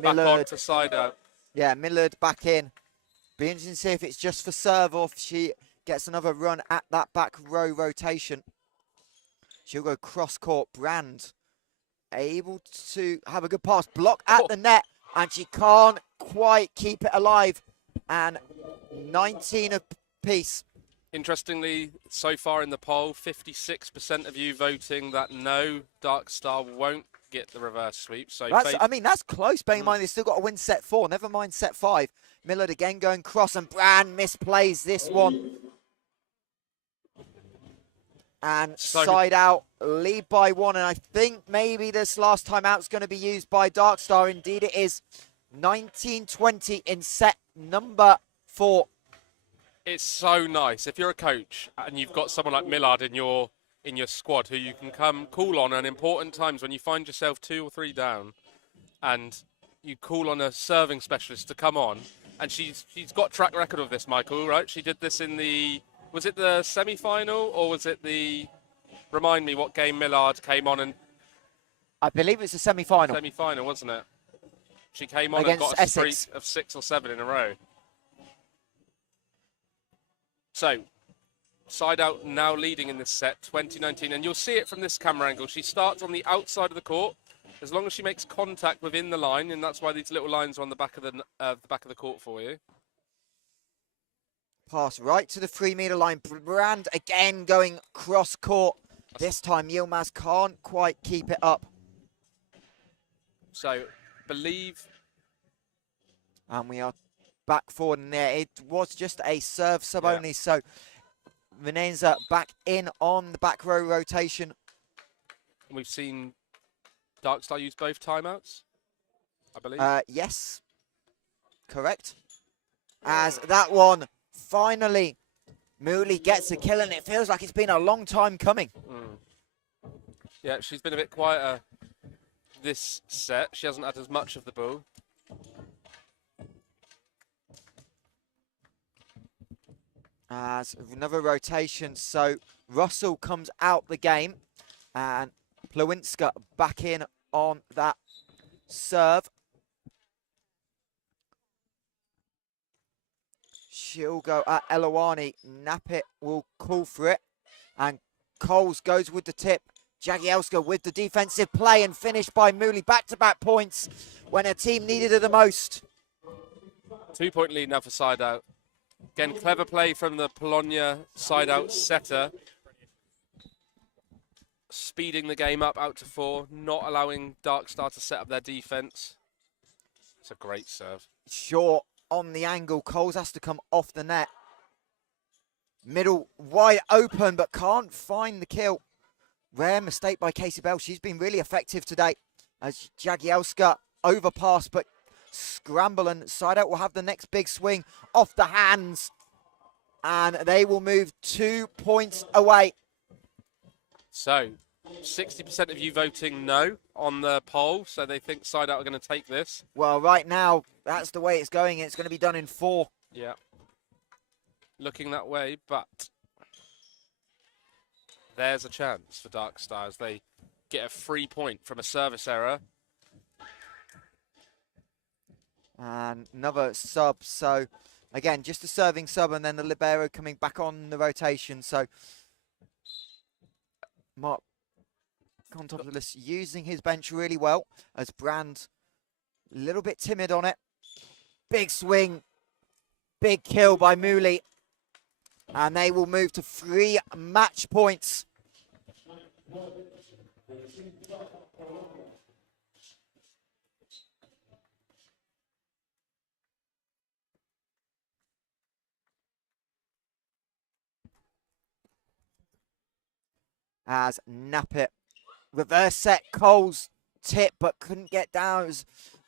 back on to SideOut. Yeah, Millard back in. Be interesting to see if it's just for serve or if she gets another run at that back row rotation. She'll go cross court. Brand able to have a good pass. Block at the net, and she can't quite keep it alive. And 19 apiece. Interestingly, so far in the poll, 56% of you voting that no, Darkstar won't get the reverse sweep. So I mean, that's close, bearing in mind they've still got to win set 4. Never mind set 5. Millard again going cross, and Brand misplays this one. And SideOut lead by 1, and I think maybe this last time out is going to be used by Darkstar. Indeed it is. 19-20 in set number 4. It's so nice if you're a coach and you've got someone like Millard in your squad who you can come call on at important times when you find yourself 2 or 3 down, and you call on a serving specialist to come on. And she's got track record of this, Michael, right? She did this in the, was it the semi-final or was it the, remind me what game Millard came on and... I believe it's a semi-final. Semi-final, wasn't it? She came on against and got a Essex. streak of 6 or 7 in a row. So, SideOut now leading in this set, 2019, and you'll see it from this camera angle. She starts on the outside of the court, as long as she makes contact within the line, and that's why these little lines are on the back of the court for you. Pass right to the 3-meter line. Brand again going cross court. This time Yilmaz can't quite keep it up. So, believe. And we are back forward in there. It was just a serve sub only, so Venenza back in on the back row rotation. We've seen Darkstar use both timeouts, I believe. Yes, correct. As that one finally, Mooley gets a kill, and it feels like it's been a long time coming. Yeah, she's been a bit quieter this set. She hasn't had as much of the ball. As another rotation, so Russell comes out the game, and Plawinska back in on that serve. She'll go at Elawani. Nappit will call for it, and Coles goes with the tip. Jagielska with the defensive play and finished by Mooley. Back-to-back points when her team needed it the most. 2-point lead now for SideOut. Again, clever play from the Polonia SideOut setter. Speeding the game up out to 4, not allowing Darkstar to set up their defense. It's a great serve. Short on the angle. Coles has to come off the net. Middle wide open, but can't find the kill. Rare mistake by Casey Bell. She's been really effective today. As Jagielska overpass, but scramble, and SideOut will have the next big swing off the hands. And they will move 2 points away. So, 60% of you voting no on the poll, so they think SideOut are going to take this. Well, right now, that's the way it's going. It's going to be done in 4. Yeah. Looking that way, but there's a chance for Darkstar as they get a free point from a service error. And another sub. So, again, just a serving sub, and then the libero coming back on the rotation. So, Mark on top of the list, using his bench really well, as Brand a little bit timid on it. Big swing, big kill by Mooley. And they will move to 3 match points. As Nappit reverse set, Cole's tip, but couldn't get down. It was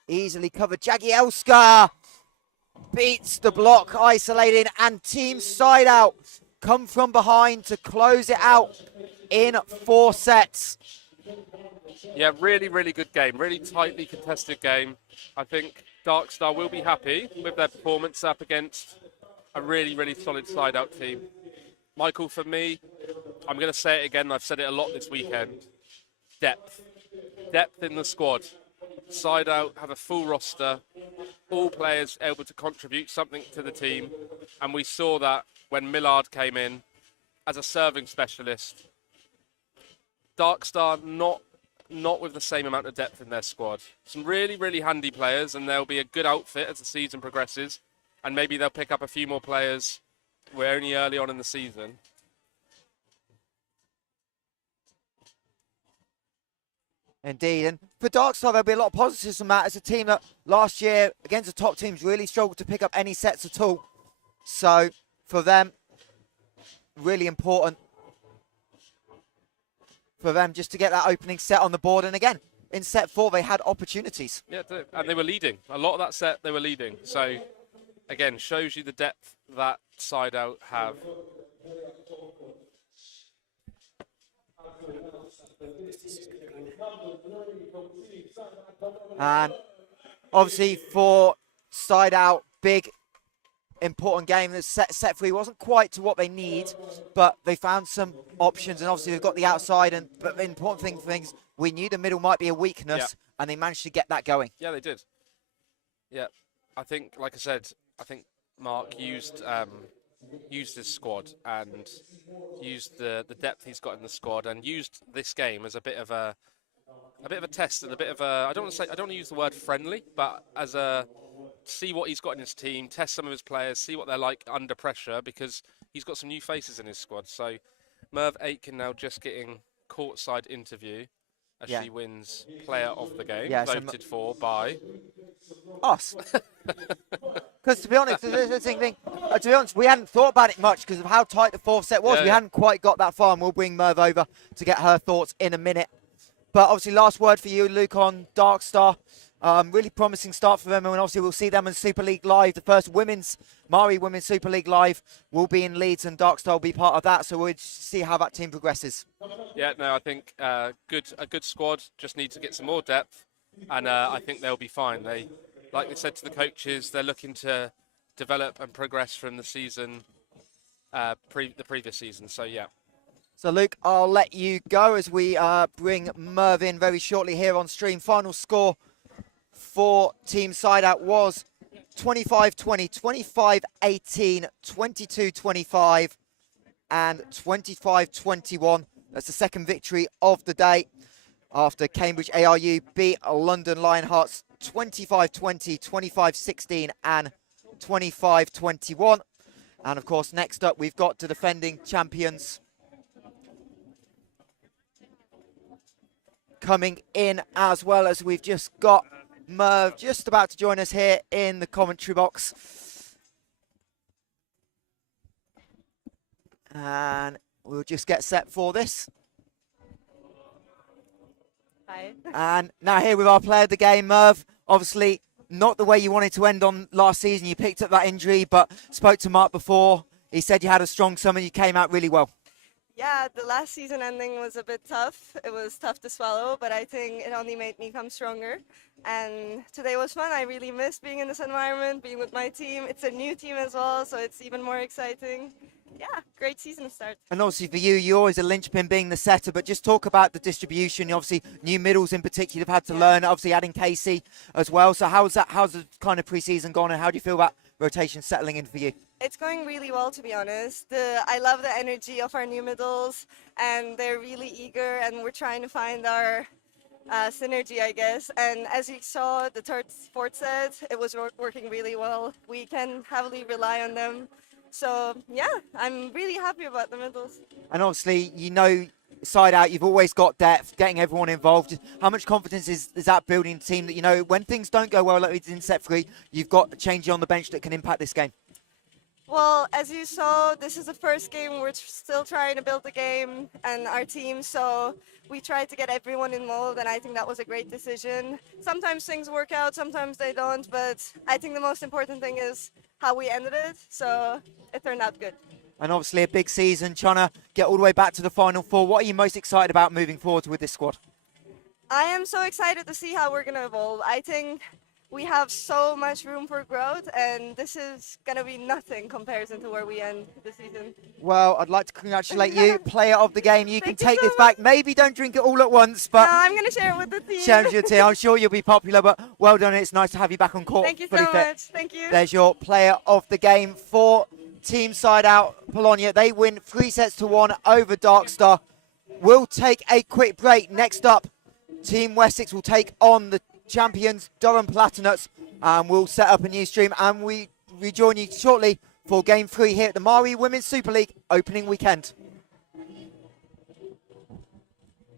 easily covered. Jagielska beats the block, isolating, and Team SideOut come from behind to close it out in 4 sets. Yeah, really, really good game. Really tightly contested game. I think Darkstar will be happy with their performance up against a really, really solid SideOut team. Michael, for me, I'm going to say it again. I've said it a lot this weekend. Depth. Depth in the squad. SideOut have a full roster. All players able to contribute something to the team. And we saw that when Millard came in as a serving specialist. Darkstar not with the same amount of depth in their squad. Some really, really handy players, and they'll be a good outfit as the season progresses. And maybe they'll pick up a few more players. We're only early on in the season. Indeed, and for Darkstar, there'll be a lot of positives from that as a team that last year against the top teams really struggled to pick up any sets at all. So for them, really important for them just to get that opening set on the board. And again, in set 4, they had opportunities. Yeah, and they were leading. A lot of that set, they were leading. So again, shows you the depth that SideOut have. And obviously for SideOut, big important game. The set 3 wasn't quite to what they need, but they found some options, and obviously they've got the outside. But the important thing for things, we knew the middle might be a weakness, and they managed to get that going. Yeah, they did. Yeah, I think, like I said, I think Mark used his squad and used the depth he's got in the squad, and used this game as a bit of a test and a bit of a, I don't want to use the word friendly, but as a see what he's got in his team, test some of his players, see what they're like under pressure, because he's got some new faces in his squad. So Merv Aitken now just getting courtside interview as she wins player of the game, voted for by us. Because to be honest, we hadn't thought about it much because of how tight the 4th set was. We hadn't quite got that far, and we'll bring Merv over to get her thoughts in a minute. But obviously, last word for you, Luke, on Darkstar. Really promising start for them, and obviously we'll see them in Super League Live. The first Mari Women's Super League Live will be in Leeds, and Darkstar will be part of that. So we'll see how that team progresses. Yeah, no, I think a good squad. Just need to get some more depth, and I think they'll be fine. Like they said to the coaches, they're looking to develop and progress from the season, the previous season. So yeah. So Luke, I'll let you go as we bring Merv in very shortly here on stream. Final score for Team SideOut was 25-20, 25-18, 22-25, and 25-21. That's the second victory of the day after Cambridge ARU beat London Lionhearts 25-20, 25-16, and 25-21. And of course, next up, we've got the defending champions coming in, as well as we've just got Merv just about to join us here in the commentary box. And we'll just get set for this. Hi. And now here with our player of the game, Merv. Obviously, not the way you wanted to end on last season. You picked up that injury, but spoke to Mark before. He said you had a strong summer. You came out really well. Yeah, the last season ending was a bit tough. It was tough to swallow, but I think it only made me come stronger. And today was fun. I really missed being in this environment, being with my team. It's a new team as well, so it's even more exciting. Yeah, great season start. And obviously for you, you're always a linchpin being the setter, but just talk about the distribution. Obviously, new middles in particular have had to learn, obviously adding Casey as well. So how's the kind of pre-season gone, and how do you feel about rotation settling in for you? It's going really well, to be honest. I love the energy of our new middles, and they're really eager, and we're trying to find our synergy, I guess. And as you saw, the third, fourth set, it was working really well. We can heavily rely on them. So, yeah, I'm really happy about the middles. And obviously, you know, SideOut, you've always got depth, getting everyone involved. How much confidence is that building a team that, you know, when things don't go well, like we did in set 3, you've got a change on the bench that can impact this game? Well, as you saw, this is the first game. We're still trying to build the game and our team, so we tried to get everyone involved, and I think that was a great decision. Sometimes things work out, sometimes they don't, but I think the most important thing is how we ended it, so it turned out good. And obviously a big season, trying to get all the way back to the Final Four. What are you most excited about moving forward with this squad? I am so excited to see how we're going to evolve. I think we have so much room for growth, and this is going to be nothing in comparison to where we end the season. Well, I'd like to congratulate you, player of the game. You can Thank you take so this back. Maybe don't drink it all at once, but No, I'm going to share it with the team. share it with your team. I'm sure you'll be popular, but well done. It's nice to have you back on court. Thank you fully so fit. much. Thank you. There's your player of the game for Team SideOut Polonia. They win 3-1 over Darkstar. We'll take a quick break. Next up, Team Wessex will take on the champions Durham Platinuts, and we'll set up a new stream, and we rejoin you shortly for Game 3 here at the Mari Women's Super League opening weekend.